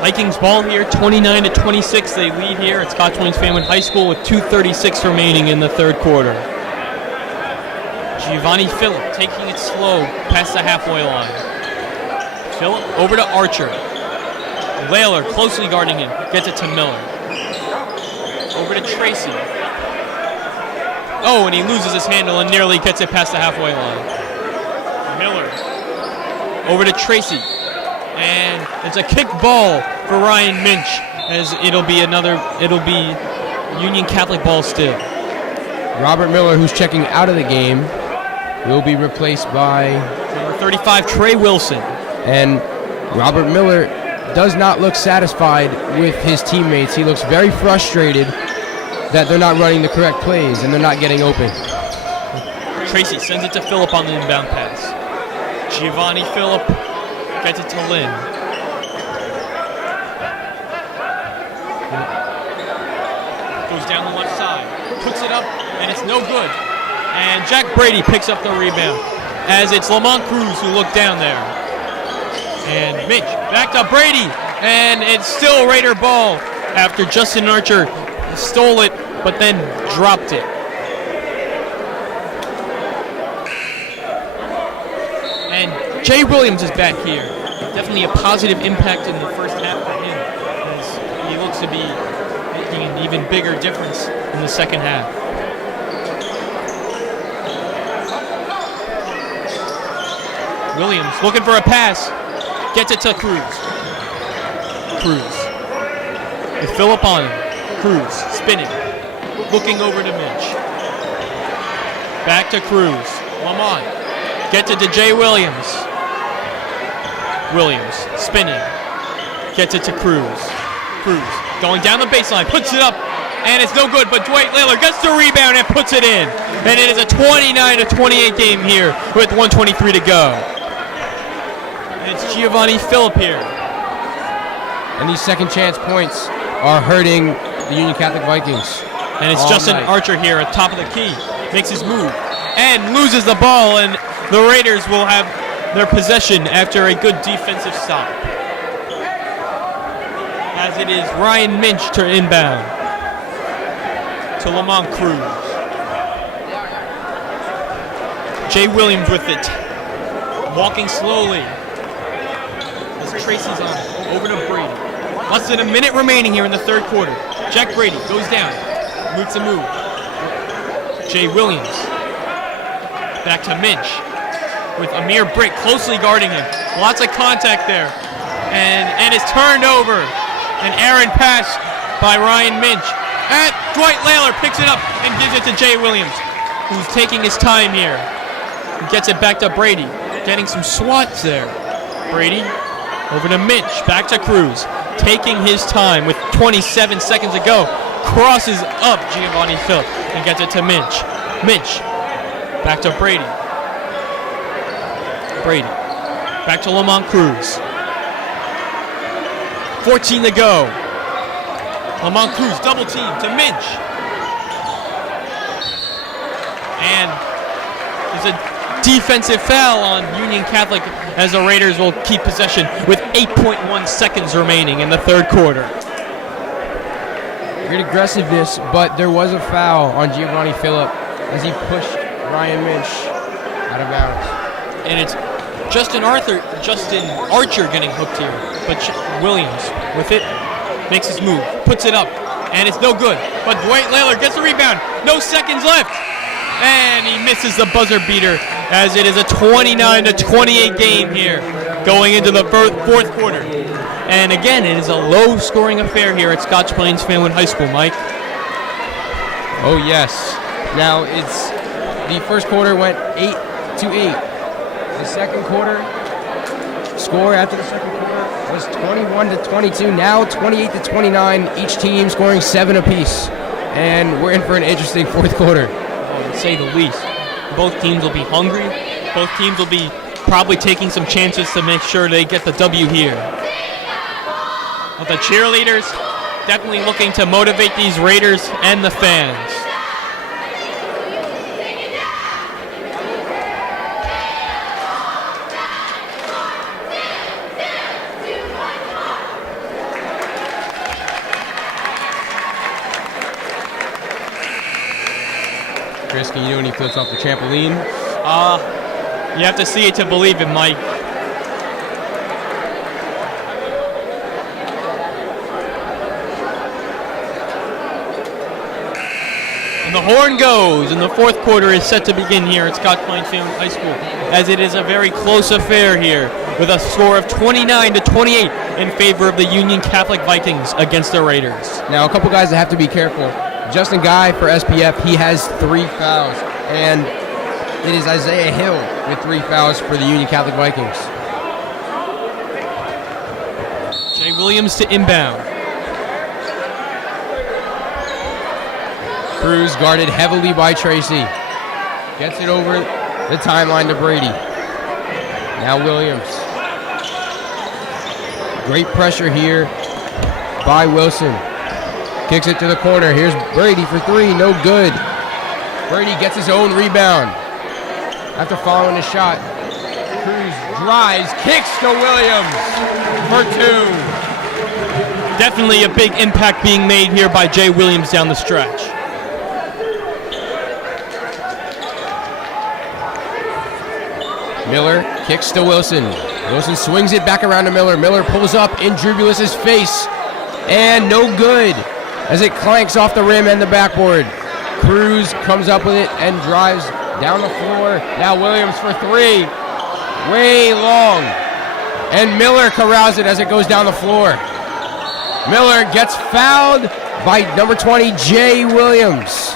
Vikings ball here, 29-26. They lead here at Scotch Plains Fanwood High School with 2:36 remaining in the third quarter. Giovanni Phillip taking it slow past the halfway line. Phillip over to Archer. Layler closely guarding him. Gets it to Miller. Over to Tracy. Oh, and he loses his handle and nearly gets it past the halfway line. Miller over to Tracy. And it's a kick ball for Ryan Minch, as it'll be Union Catholic ball still. Robert Miller, who's checking out of the game, will be replaced by number 35, Trey Wilson. And Robert Miller does not look satisfied with his teammates. He looks very frustrated that they're not running the correct plays and they're not getting open. Tracy sends it to Phillip on the inbound pass. Giovanni Phillip gets it to Lynn. Goes down the left side, puts it up, and it's no good. And Jack Brady picks up the rebound, as it's Lamont Cruz who looked down there. And Mitch back to Brady, and it's still Raider ball after Justin Archer stole it, but then dropped it. And Jay Williams is back here. Definitely a positive impact in the first half for him, as he looks to be making an even bigger difference in the second half. Williams looking for a pass. Gets it to Cruz. Cruz. With Phillip on him. Cruz spinning. Looking over to Mitch. Back to Cruz. Lamont. Gets it to Jay Williams. Williams spinning. Gets it to Cruz. Cruz going down the baseline. Puts it up. And it's no good, but Dwight Layler gets the rebound and puts it in. And it is a 29-28 game here with 1:23 to go. And it's Giovanni Phillip here. And these second chance points are hurting the Union Catholic Vikings. And it's All Justin night. Archer here at top of the key. Makes his move and loses the ball, and the Raiders will have their possession after a good defensive stop. As it is Ryan Minch to inbound to Lamont Cruz. Jay Williams with it. Walking slowly. As Tracy's on it. Over to Brady. Less than a minute remaining here in the third quarter. Jack Brady goes down. Moves a move. Jay Williams. Back to Minch. With Amir Brick closely guarding him. Lots of contact there. And it's turned over. An errant pass by Ryan Minch. And Dwight Layler picks it up and gives it to Jay Williams, who's taking his time here. He gets it back to Brady. Getting some swats there. Brady over to Minch. Back to Cruz. Taking his time with 27 seconds to go. Crosses up Giovanni Phil and gets it to Minch. Minch. Back to Brady. Brady. Back to Lamont Cruz. 14 to go. Lamont Cruz double team to Minch. And there's a defensive foul on Union Catholic as the Raiders will keep possession with 8.1 seconds remaining in the third quarter. Great aggressiveness, but there was a foul on Giovanni Phillip as he pushed Ryan Minch out of bounds. And it's Justin Archer getting hooked here, but Williams with it makes his move, puts it up, and it's no good. But Dwight Layler gets the rebound. No seconds left, and he misses the buzzer beater as it is a 29-28 game here going into the fourth quarter. And again, it is a low-scoring affair here at Scotch Plains Fanwood High School, Mike. Oh yes. Now it's the first quarter went 8-8. The second quarter score after the second quarter was 21-22. Now 28-29. Each team scoring 7 apiece, and we're in for an interesting fourth quarter. To say the least. Both teams will be hungry. Both teams will be probably taking some chances to make sure they get the W here. But the cheerleaders definitely looking to motivate these Raiders and the fans. Chris, can you do when he flips off the trampoline? You have to see it to believe it, Mike. And the horn goes, and the fourth quarter is set to begin here at Scotch Plains Fanwood High School, as it is a very close affair here, with a score of 29-28 in favor of the Union Catholic Vikings against the Raiders. Now, a couple guys that have to be careful. Justin Guy for SPF, he has 3 fouls, and it is Isaiah Hill with 3 fouls for the Union Catholic Vikings. Jay Williams to inbound. Cruz guarded heavily by Tracy. Gets it over the timeline to Brady. Now Williams. Great pressure here by Wilson. Kicks it to the corner. Here's Brady for 3. No good. Brady gets his own rebound after following the shot. Cruz drives, kicks to Williams for 2. Definitely a big impact being made here by Jay Williams down the stretch. Miller kicks to Wilson. Wilson swings it back around to Miller. Miller pulls up in Drubulus's face, and no good as it clanks off the rim and the backboard. Cruz comes up with it and drives down the floor. Now Williams for 3. Way long. And Miller corrals it as it goes down the floor. Miller gets fouled by number 20, Jay Williams.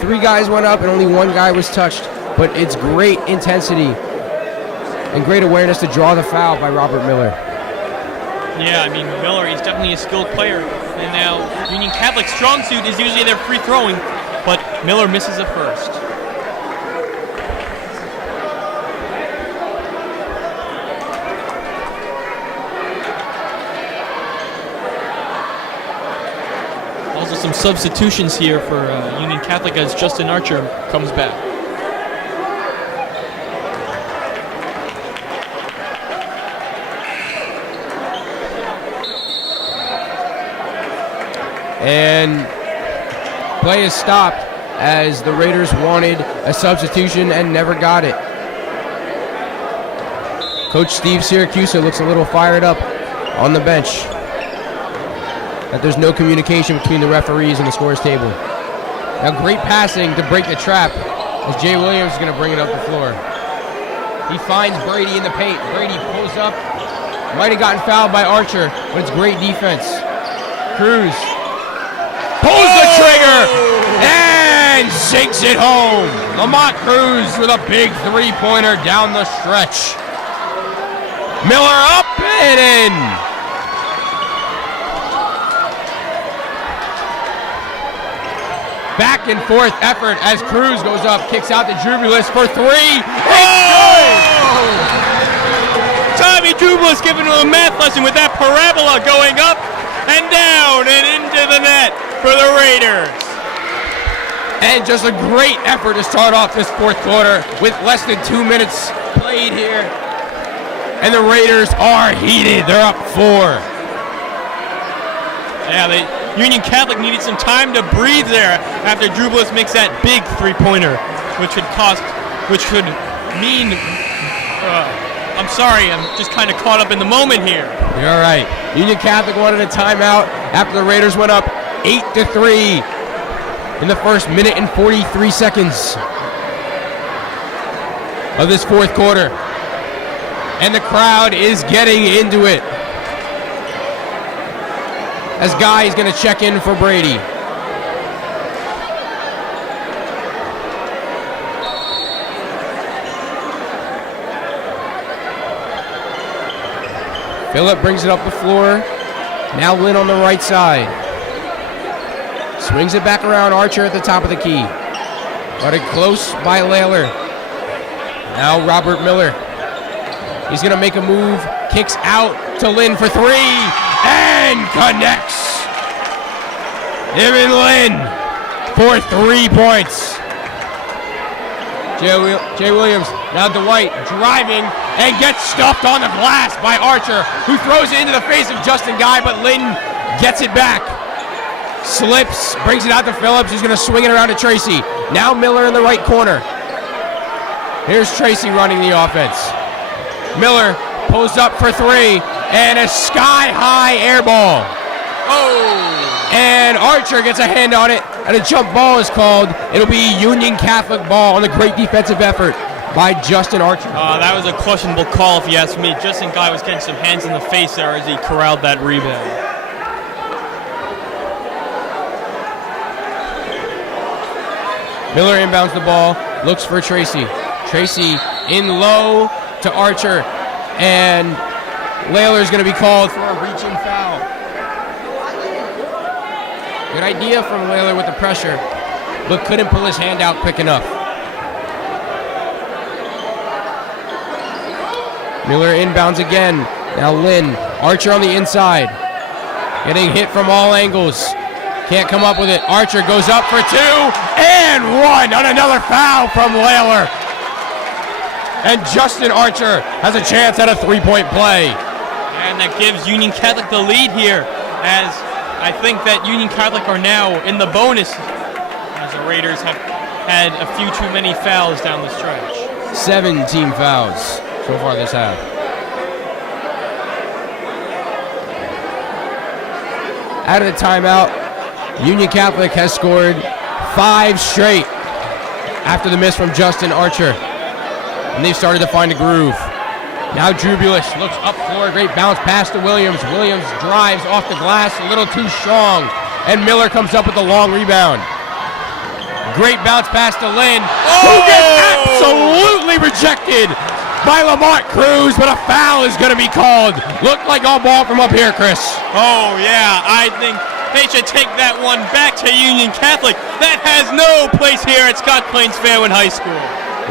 Three guys went up and only 1 guy was touched, but it's great intensity and great awareness to draw the foul by Robert Miller. Yeah, I mean, Miller, he's definitely a skilled player. And now Union Catholic's strong suit is usually their free throwing, but Miller misses it first. some substitutions here for Union Catholic as Justin Archer comes back. And play is stopped as the Raiders wanted a substitution and never got it. Coach Steve Syracuse looks a little fired up on the bench that there's no communication between the referees and the scores table. Now great passing to break the trap as Jay Williams is going to bring it up the floor. He finds Brady in the paint. Brady pulls up. Might have gotten fouled by Archer, but it's great defense. Cruz pulls the trigger and sinks it home. Lamont Cruz with a big three-pointer down the stretch. Miller up and in. Back and forth effort as Cruz goes up, kicks out to Drubulus for three. Tommy Drubulus giving him a math lesson with that parabola going up and down and into the net for the Raiders. And just a great effort to start off this fourth quarter with less than 2 minutes played here. And the Raiders are heated. They're up 4. Yeah, Union Catholic needed some time to breathe there after Drubulus makes that big three-pointer, which could mean, I'm sorry, I'm just kind of caught up in the moment here. You're all right. Union Catholic wanted a timeout after the Raiders went up 8-3 in the first minute and 43 seconds of this fourth quarter. And the crowd is getting into it. As Guy is going to check in for Brady. Phillip brings it up the floor. Now Lynn on the right side. Swings it back around. Archer at the top of the key. But it close by Layler. Now Robert Miller. He's going to make a move. Kicks out to Lynn for three. And connects. Evan Lynn for 3 points. Jay Williams, now Dwight driving and gets stuffed on the glass by Archer, who throws it into the face of Justin Guy, but Lynn gets it back. Slips, brings it out to Phillips, who's going to swing it around to Tracy. Now Miller in the right corner. Here's Tracy running the offense. Miller pulls up for three, and a sky-high air ball. Oh! And Archer gets a hand on it, and a jump ball is called. It'll be Union Catholic ball on the great defensive effort by Justin Archer. That was a questionable call if you ask me. Justin Guy was getting some hands in the face there as he corralled that rebound. Miller inbounds the ball, looks for Tracy. Tracy in low to Archer, and Layler's going to be called for a reaching foul. Good idea from Layler with the pressure, but couldn't pull his hand out quick enough. Miller inbounds again. Now Lynn, Archer on the inside. Getting hit from all angles. Can't come up with it. Archer goes up for two and one on another foul from Layler. And Justin Archer has a chance at a three-point play. And that gives Union Catholic the lead here, as I think that Union Catholic are now in the bonus, as the Raiders have had a few too many fouls down the stretch. 7 team fouls so far this half. Out of the timeout, Union Catholic has scored 5 straight after the miss from Justin Archer. And they've started to find a groove. Now Drubulus looks up floor, great bounce pass to Williams. Williams drives off the glass a little too strong, and Miller comes up with a long rebound. Great bounce pass to Lynn, who gets absolutely rejected by Lamont Cruz, but a foul is going to be called. Looked like all ball from up here, Chris. Oh yeah, I think they should take that one back to Union Catholic. That has no place here at Scott Plains Fairwind High School.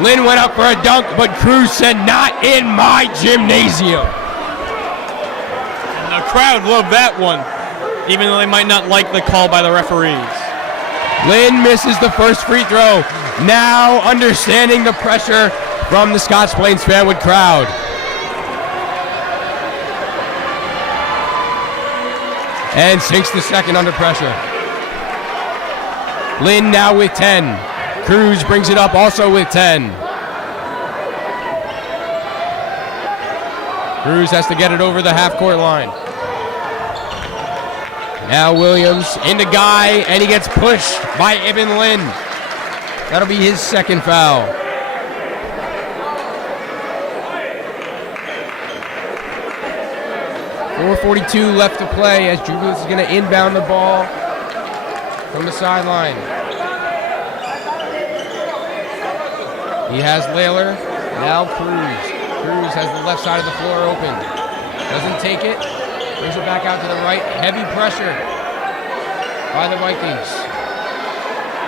Lynn went up for a dunk, but Cruz said, "Not in my gymnasium." And the crowd loved that one. even though they might not like the call by the referees. Lynn misses the first free throw. Now understanding the pressure from the Scotts Plains Fanwood crowd. And sinks the second under pressure. Lynn now with 10. Cruz brings it up also with 10. Cruz has to get it over the half-court line. Now Williams into Guy, and he gets pushed by Ibn Lynn. That'll be his second foul. .442 left to play as Drubulus is going to inbound the ball from the sideline. He has Layler, now Cruz. Cruz has the left side of the floor open. Doesn't take it. Brings it back out to the right. Heavy pressure by the Vikings.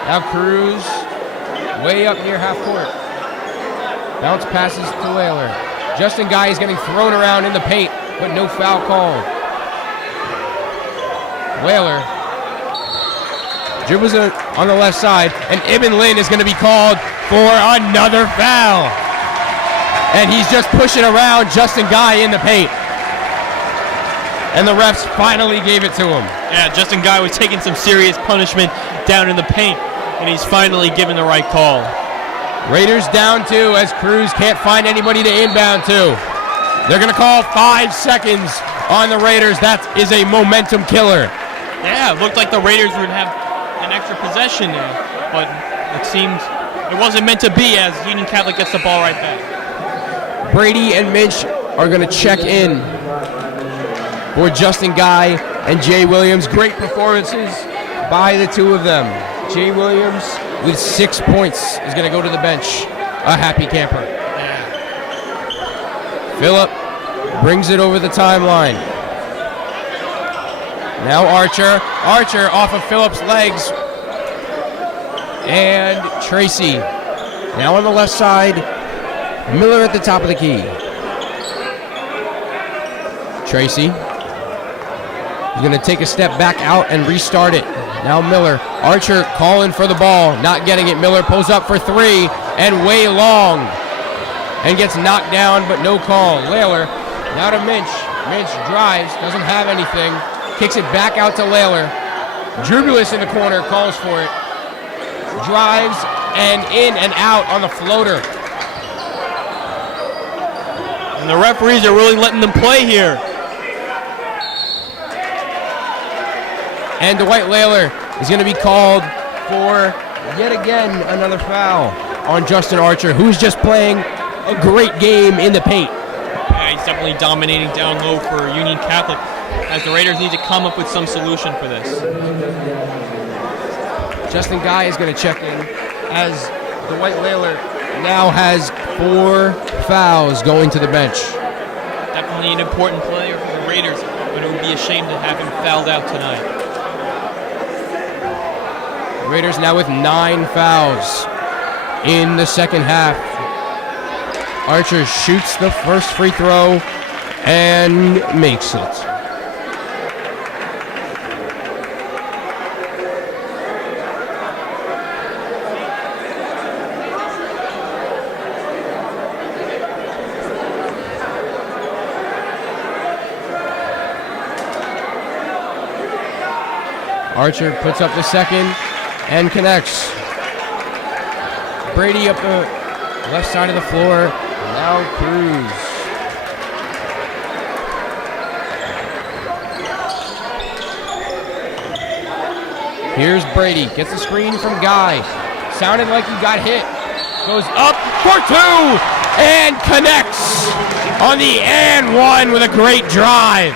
Now Cruz way up near half court. Bounce passes to Layler. Justin Guy is getting thrown around in the paint, but no foul call. Layler dribbles it on the left side, and Ibn Lynn is going to be called for another foul. And he's just pushing around Justin Guy in the paint. And the refs finally gave it to him. Yeah, Justin Guy was taking some serious punishment down in the paint, and he's finally given the right call. Raiders down 2 as Cruz can't find anybody to inbound to. They're going to call 5 seconds on the Raiders. That is a momentum killer. Yeah, it looked like the Raiders would have an extra possession there, but it seemed it wasn't meant to be as Union Catholic gets the ball right back. Brady and Minch are going to check in for Justin Guy and Jay Williams. Great performances by the two of them. Jay Williams with 6 points is going to go to the bench. A happy camper. Yeah. Phillip brings it over the timeline. Now Archer. Archer off of Phillip's legs. And Tracy. Now on the left side. Miller at the top of the key. Tracy. He's going to take a step back out and restart it. Now Miller. Archer calling for the ball. Not getting it. Miller pulls up for 3 and way long. And gets knocked down, but no call. Layler now to Minch. Minch drives. Doesn't have anything. Kicks it back out to Layler. Drubulus in the corner. Calls for it. Drives and in and out on the floater. And the referees are really letting them play here. And Dwight Layler is going to be called for yet again another foul on Justin Archer, who's just playing a great game in the paint. Yeah, he's definitely dominating down low for Union Catholic, as the Raiders need to come up with some solution for this. Justin Guy is going to check in as Dwight Layler now has 4 fouls going to the bench. Definitely an important player for the Raiders, but it would be a shame to have him fouled out tonight. Raiders now with 9 fouls in the second half. Archer shoots the first free throw and makes it. Archer puts up the second and connects. Brady up the left side of the floor. Now Cruz. Here's Brady. Gets the screen from Guy. Sounded like he got hit. Goes up for 2 and connects on the and 1 with a great drive.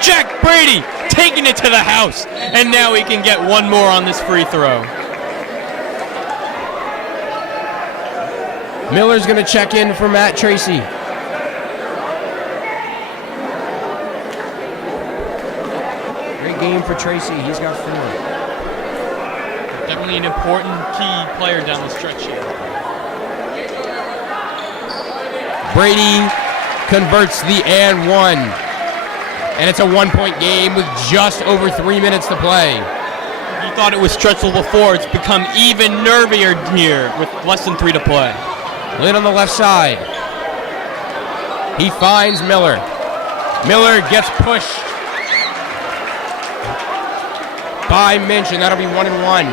Jack Brady taking it to the house, and now he can get one more on this free throw. Miller's going to check in for Matt Tracy. Great game for Tracy. He's got 4. Definitely an important key player down the stretch here. Brady converts the and 1. And it's a 1-point game with just over 3 minutes to play. You thought it was stressful before. It's become even nervier here with less than 3 to play. Lynn on the left side. He finds Miller. Miller gets pushed by Minch, and that'll be 1-1.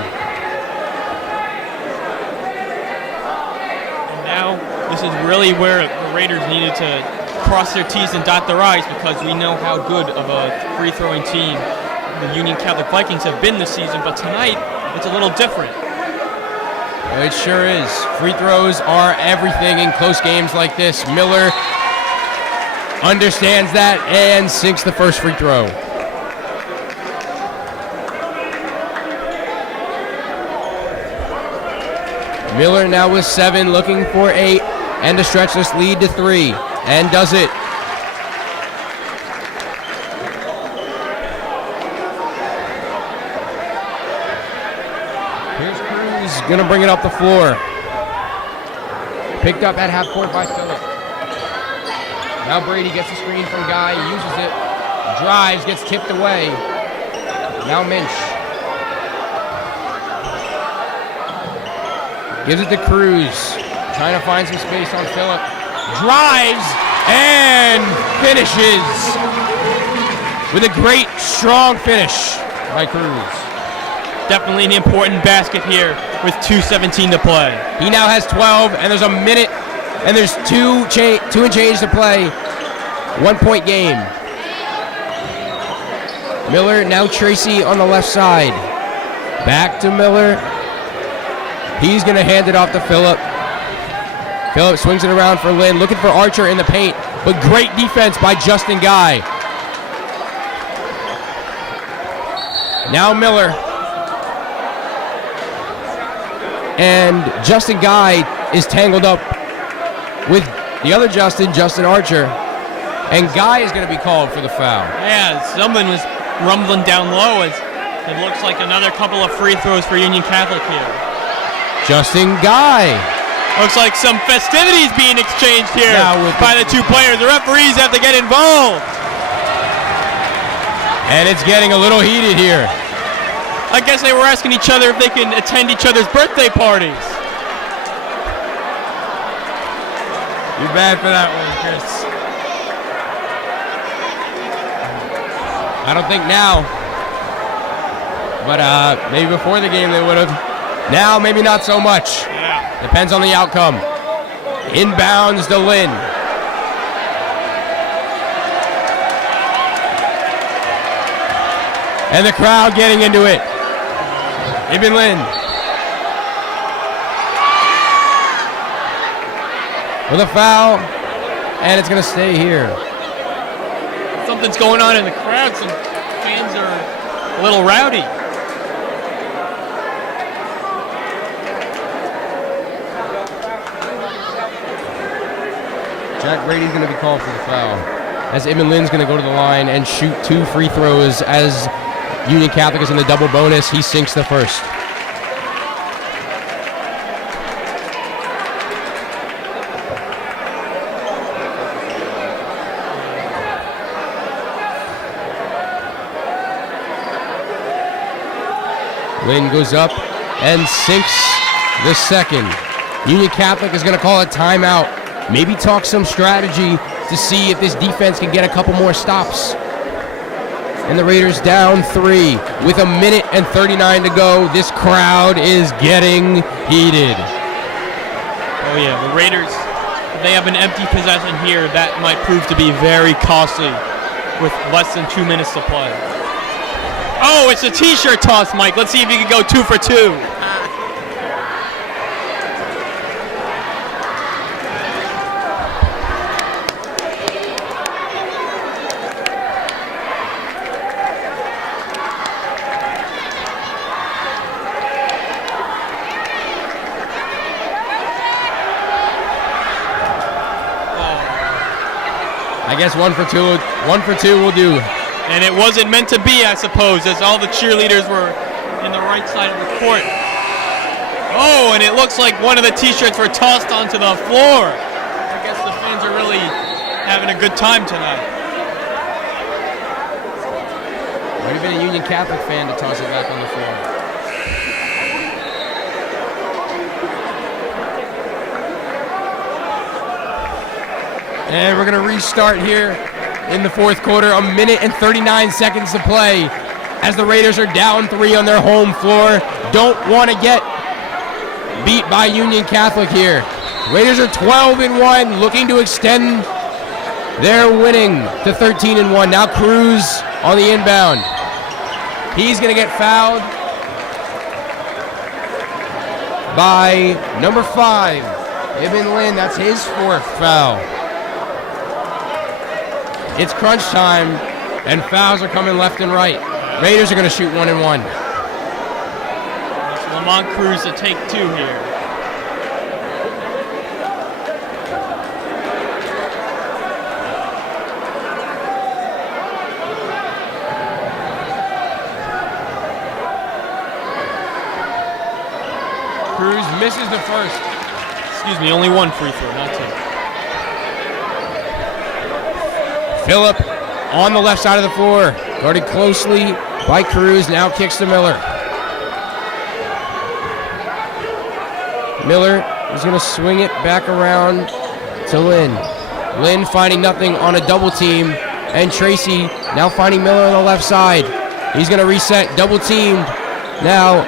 And now this is really where the Raiders needed to cross their T's and dot their I's, because we know how good of a free-throwing team the Union Catholic Vikings have been this season, but tonight it's a little different. It sure is. Free throws are everything in close games like this. Miller understands that and sinks the first free throw. Miller now with 7, looking for 8, and to stretch this lead to 3, and does it. Here's Cruz, gonna bring it up the floor. Picked up at half court by Phillip. Now Brady gets the screen from Guy, uses it, drives, gets tipped away. Now Minch. Gives it to Cruz, trying to find some space on Phillip. Drives and finishes with a great, strong finish by Cruz. Definitely an important basket here with 2:17 to play. He now has 12, and there's a minute, and there's 2 and change to play. 1-point game. Miller, now Tracy on the left side. Back to Miller. He's going to hand it off to Phillip. Phillip swings it around for Lynn, looking for Archer in the paint, but great defense by Justin Guy. Now Miller. And Justin Guy is tangled up with the other Justin Archer. And Guy is going to be called for the foul. Yeah, someone was rumbling down low as it looks like another couple of free throws for Union Catholic here. Justin Guy. Looks like some festivities being exchanged here by the 2 players. The referees have to get involved. And it's getting a little heated here. I guess they were asking each other if they can attend each other's birthday parties. You're bad for that one, Chris. I don't think now. But maybe before the game they would have. Now, maybe not so much. Yeah. Depends on the outcome. Inbounds to Lynn. And the crowd getting into it. Ibn Lynn. With a foul. And it's going to stay here. Something's going on in the crowd. Some fans are a little rowdy. Jack Brady's going to be called for the foul, as Ibn Lynn's going to go to the line and shoot 2 free throws as Union Catholic is in the double bonus. He sinks the first. Lynn goes up and sinks the second. Union Catholic is going to call a timeout. Maybe talk some strategy to see if this defense can get a couple more stops. And the Raiders down 3 with a minute and 39 to go. This crowd is getting heated. Oh yeah, the Raiders, if they have an empty possession here, that might prove to be very costly with less than 2 minutes to play. Oh, it's a t-shirt toss, Mike. Let's see if you can go 2 for 2. I guess 1 for 2. 1 for 2 will do. And it wasn't meant to be, I suppose, as all the cheerleaders were in the right side of the court. Oh, and it looks like one of the t-shirts were tossed onto the floor. I guess the fans are really having a good time tonight. Would have been a Union Catholic fan to toss it back on the floor. And we're going to restart here in the fourth quarter. 1 minute and 39 seconds to play as the Raiders are down 3 on their home floor. Don't want to get beat by Union Catholic here. Raiders are 12-1, looking to extend their winning to 13-1. Now Cruz on the inbound. He's going to get fouled by number 5, Ibn Lin. That's his 4th foul. It's crunch time, and fouls are coming left and right. Raiders are going to shoot 1 and 1. It's Lamont Cruz to take 2 here. Cruz misses the first. Excuse me, only 1 free throw, not 2. Phillip on the left side of the floor, guarded closely by Cruz, now kicks to Miller. Miller is going to swing it back around to Lynn. Lynn finding nothing on a double team, and Tracy now finding Miller on the left side. He's going to reset, double teamed now,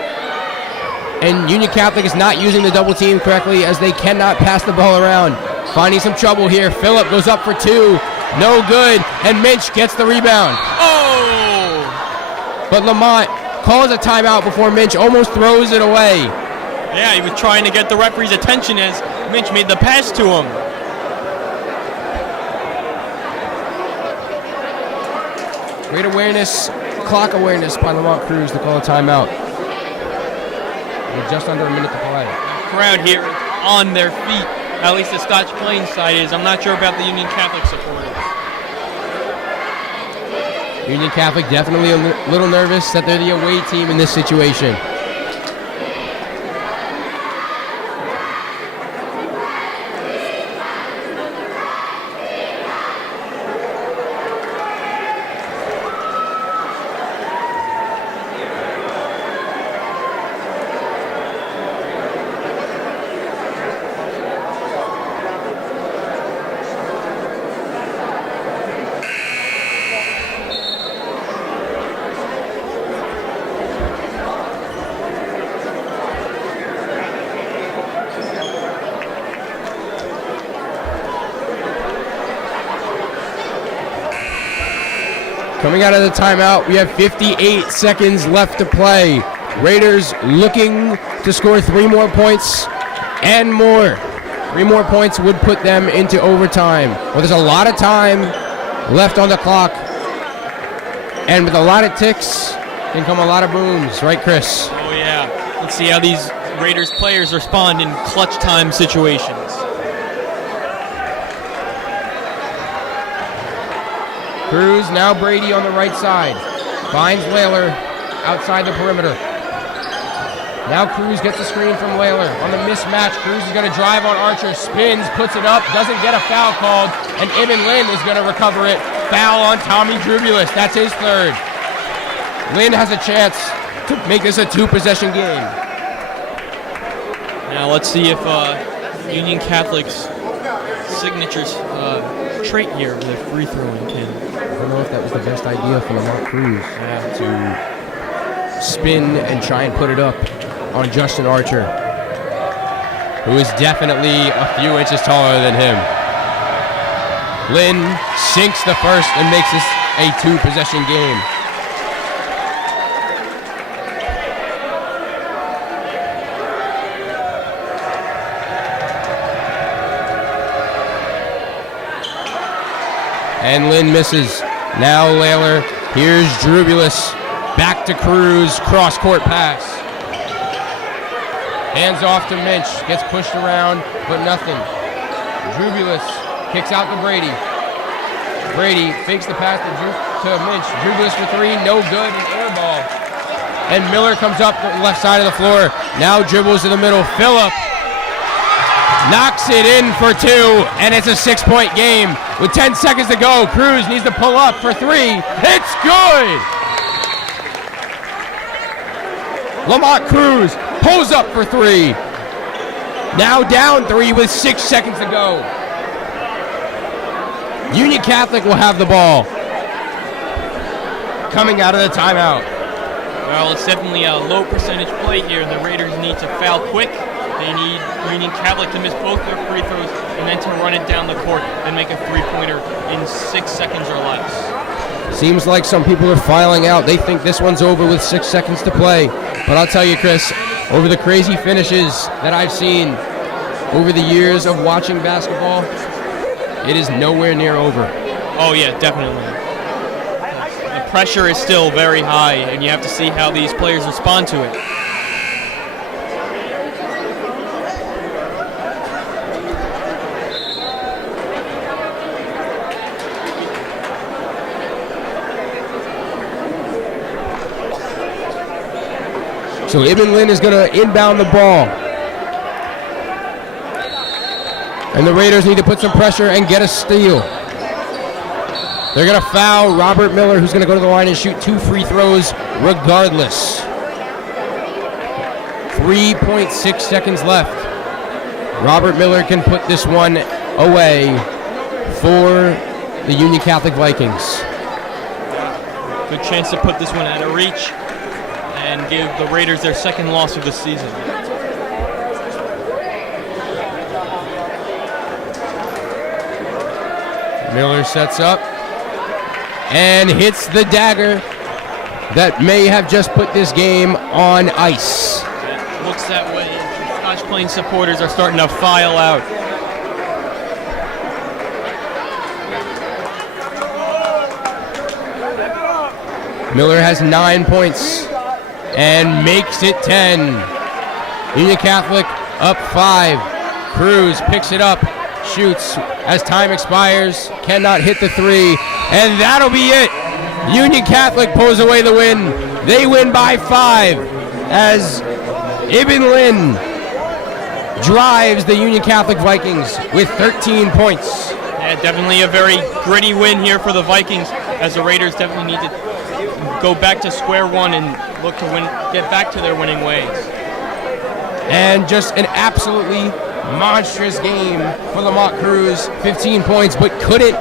and Union Catholic is not using the double team correctly as they cannot pass the ball around. Finding some trouble here. Phillip goes up for 2. No good, and Minch gets the rebound. Oh! But Lamont calls a timeout before Minch almost throws it away. Yeah, he was trying to get the referee's attention as Minch made the pass to him. Great awareness, clock awareness by Lamont Cruz to call a timeout. With just under a minute to play. Crowd here is on their feet. At least the Scotch Plains side is. I'm not sure about the Union Catholic supporters. Union Catholic definitely a little nervous that they're the away team in this situation. Coming out of the timeout, we have 58 seconds left to play. Raiders looking to score 3 more points and more. 3 more points would put them into overtime. Well, there's a lot of time left on the clock. And with a lot of ticks can come a lot of booms. Right, Chris? Oh, yeah. Let's see how these Raiders players respond in clutch time situations. Cruz, now Brady on the right side. Finds Layler outside the perimeter. Now Cruz gets a screen from Layler. On the mismatch, Cruz is going to drive on Archer. Spins, puts it up, doesn't get a foul called. And Ibn Lin is going to recover it. Foul on Tommy Drubulus. That's his 3rd. Lin has a chance to make this a 2-possession game. Now let's see if Union Catholic's signatures trait here with free throwing can. I don't know if that was the best idea for Lamont Cruz to spin and try and put it up on Justin Archer, who is definitely a few inches taller than him. Lynn sinks the first and makes this a 2-possession game. And Lynn misses. Now Layler. Here's Drubulus. Back to Cruz. Cross-court pass. Hands off to Minch. Gets pushed around, but nothing. Drubulus kicks out to Brady. Brady fakes the pass to Minch. Drubulus for 3. No good. An air ball. And Miller comes up the left side of the floor. Now dribbles in the middle. Phillip knocks it in for 2, and it's a 6-point game. With 10 seconds to go, Cruz needs to pull up for 3. It's good! Lamont Cruz pulls up for three. Now down three with 6 seconds to go. Union Catholic will have the ball. Coming out of the timeout. Well, it's definitely a low percentage play here. The Raiders need to foul quick. They need Union Catholic to miss both their free throws and then to run it down the court and make a three-pointer in 6 seconds or less. Seems like some people are filing out. They think this one's over with 6 seconds to play. But I'll tell you, Chris, over the crazy finishes that I've seen over the years of watching basketball, it is nowhere near over. Oh, yeah, definitely. The pressure is still very high, and you have to see how these players respond to it. So Ibn Lynn is going to inbound the ball. And the Raiders need to put some pressure and get a steal. They're going to foul Robert Miller, who's going to go to the line and shoot 2 free throws regardless. 3.6 seconds left. Robert Miller can put this one away for the Union Catholic Vikings. Good chance to put this one out of reach and give the Raiders their second loss of the season. Miller sets up and hits the dagger that may have just put this game on ice. It looks that way. Scotch Plains supporters are starting to file out. Miller has 9 points and makes it 10. Union Catholic up 5. Cruz picks it up, shoots as time expires, cannot hit the three, and that'll be it. Union Catholic pulls away the win. They win by 5 as Ibn Lynn drives the Union Catholic Vikings with 13 points. Yeah, definitely a very gritty win here for the Vikings, as the Raiders definitely need to go back to square one and look to win, get back to their winning ways. And just an absolutely monstrous game for Lamont Cruz. 15 points, but couldn't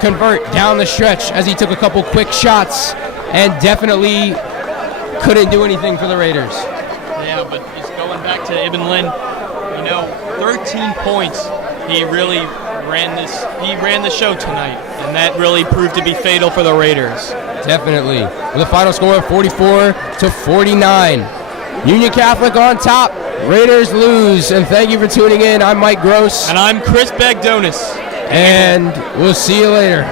convert down the stretch as he took a couple quick shots and definitely couldn't do anything for the Raiders. Yeah, but just going back to Ibn Lynn, 13 points. He really ran the show tonight, and that really proved to be fatal for the Raiders. Definitely. With a final score of 44-49. Union Catholic on top. Raiders lose. And thank you for tuning in. I'm Mike Gross. And I'm Chris Bagdonis. And we'll see you later.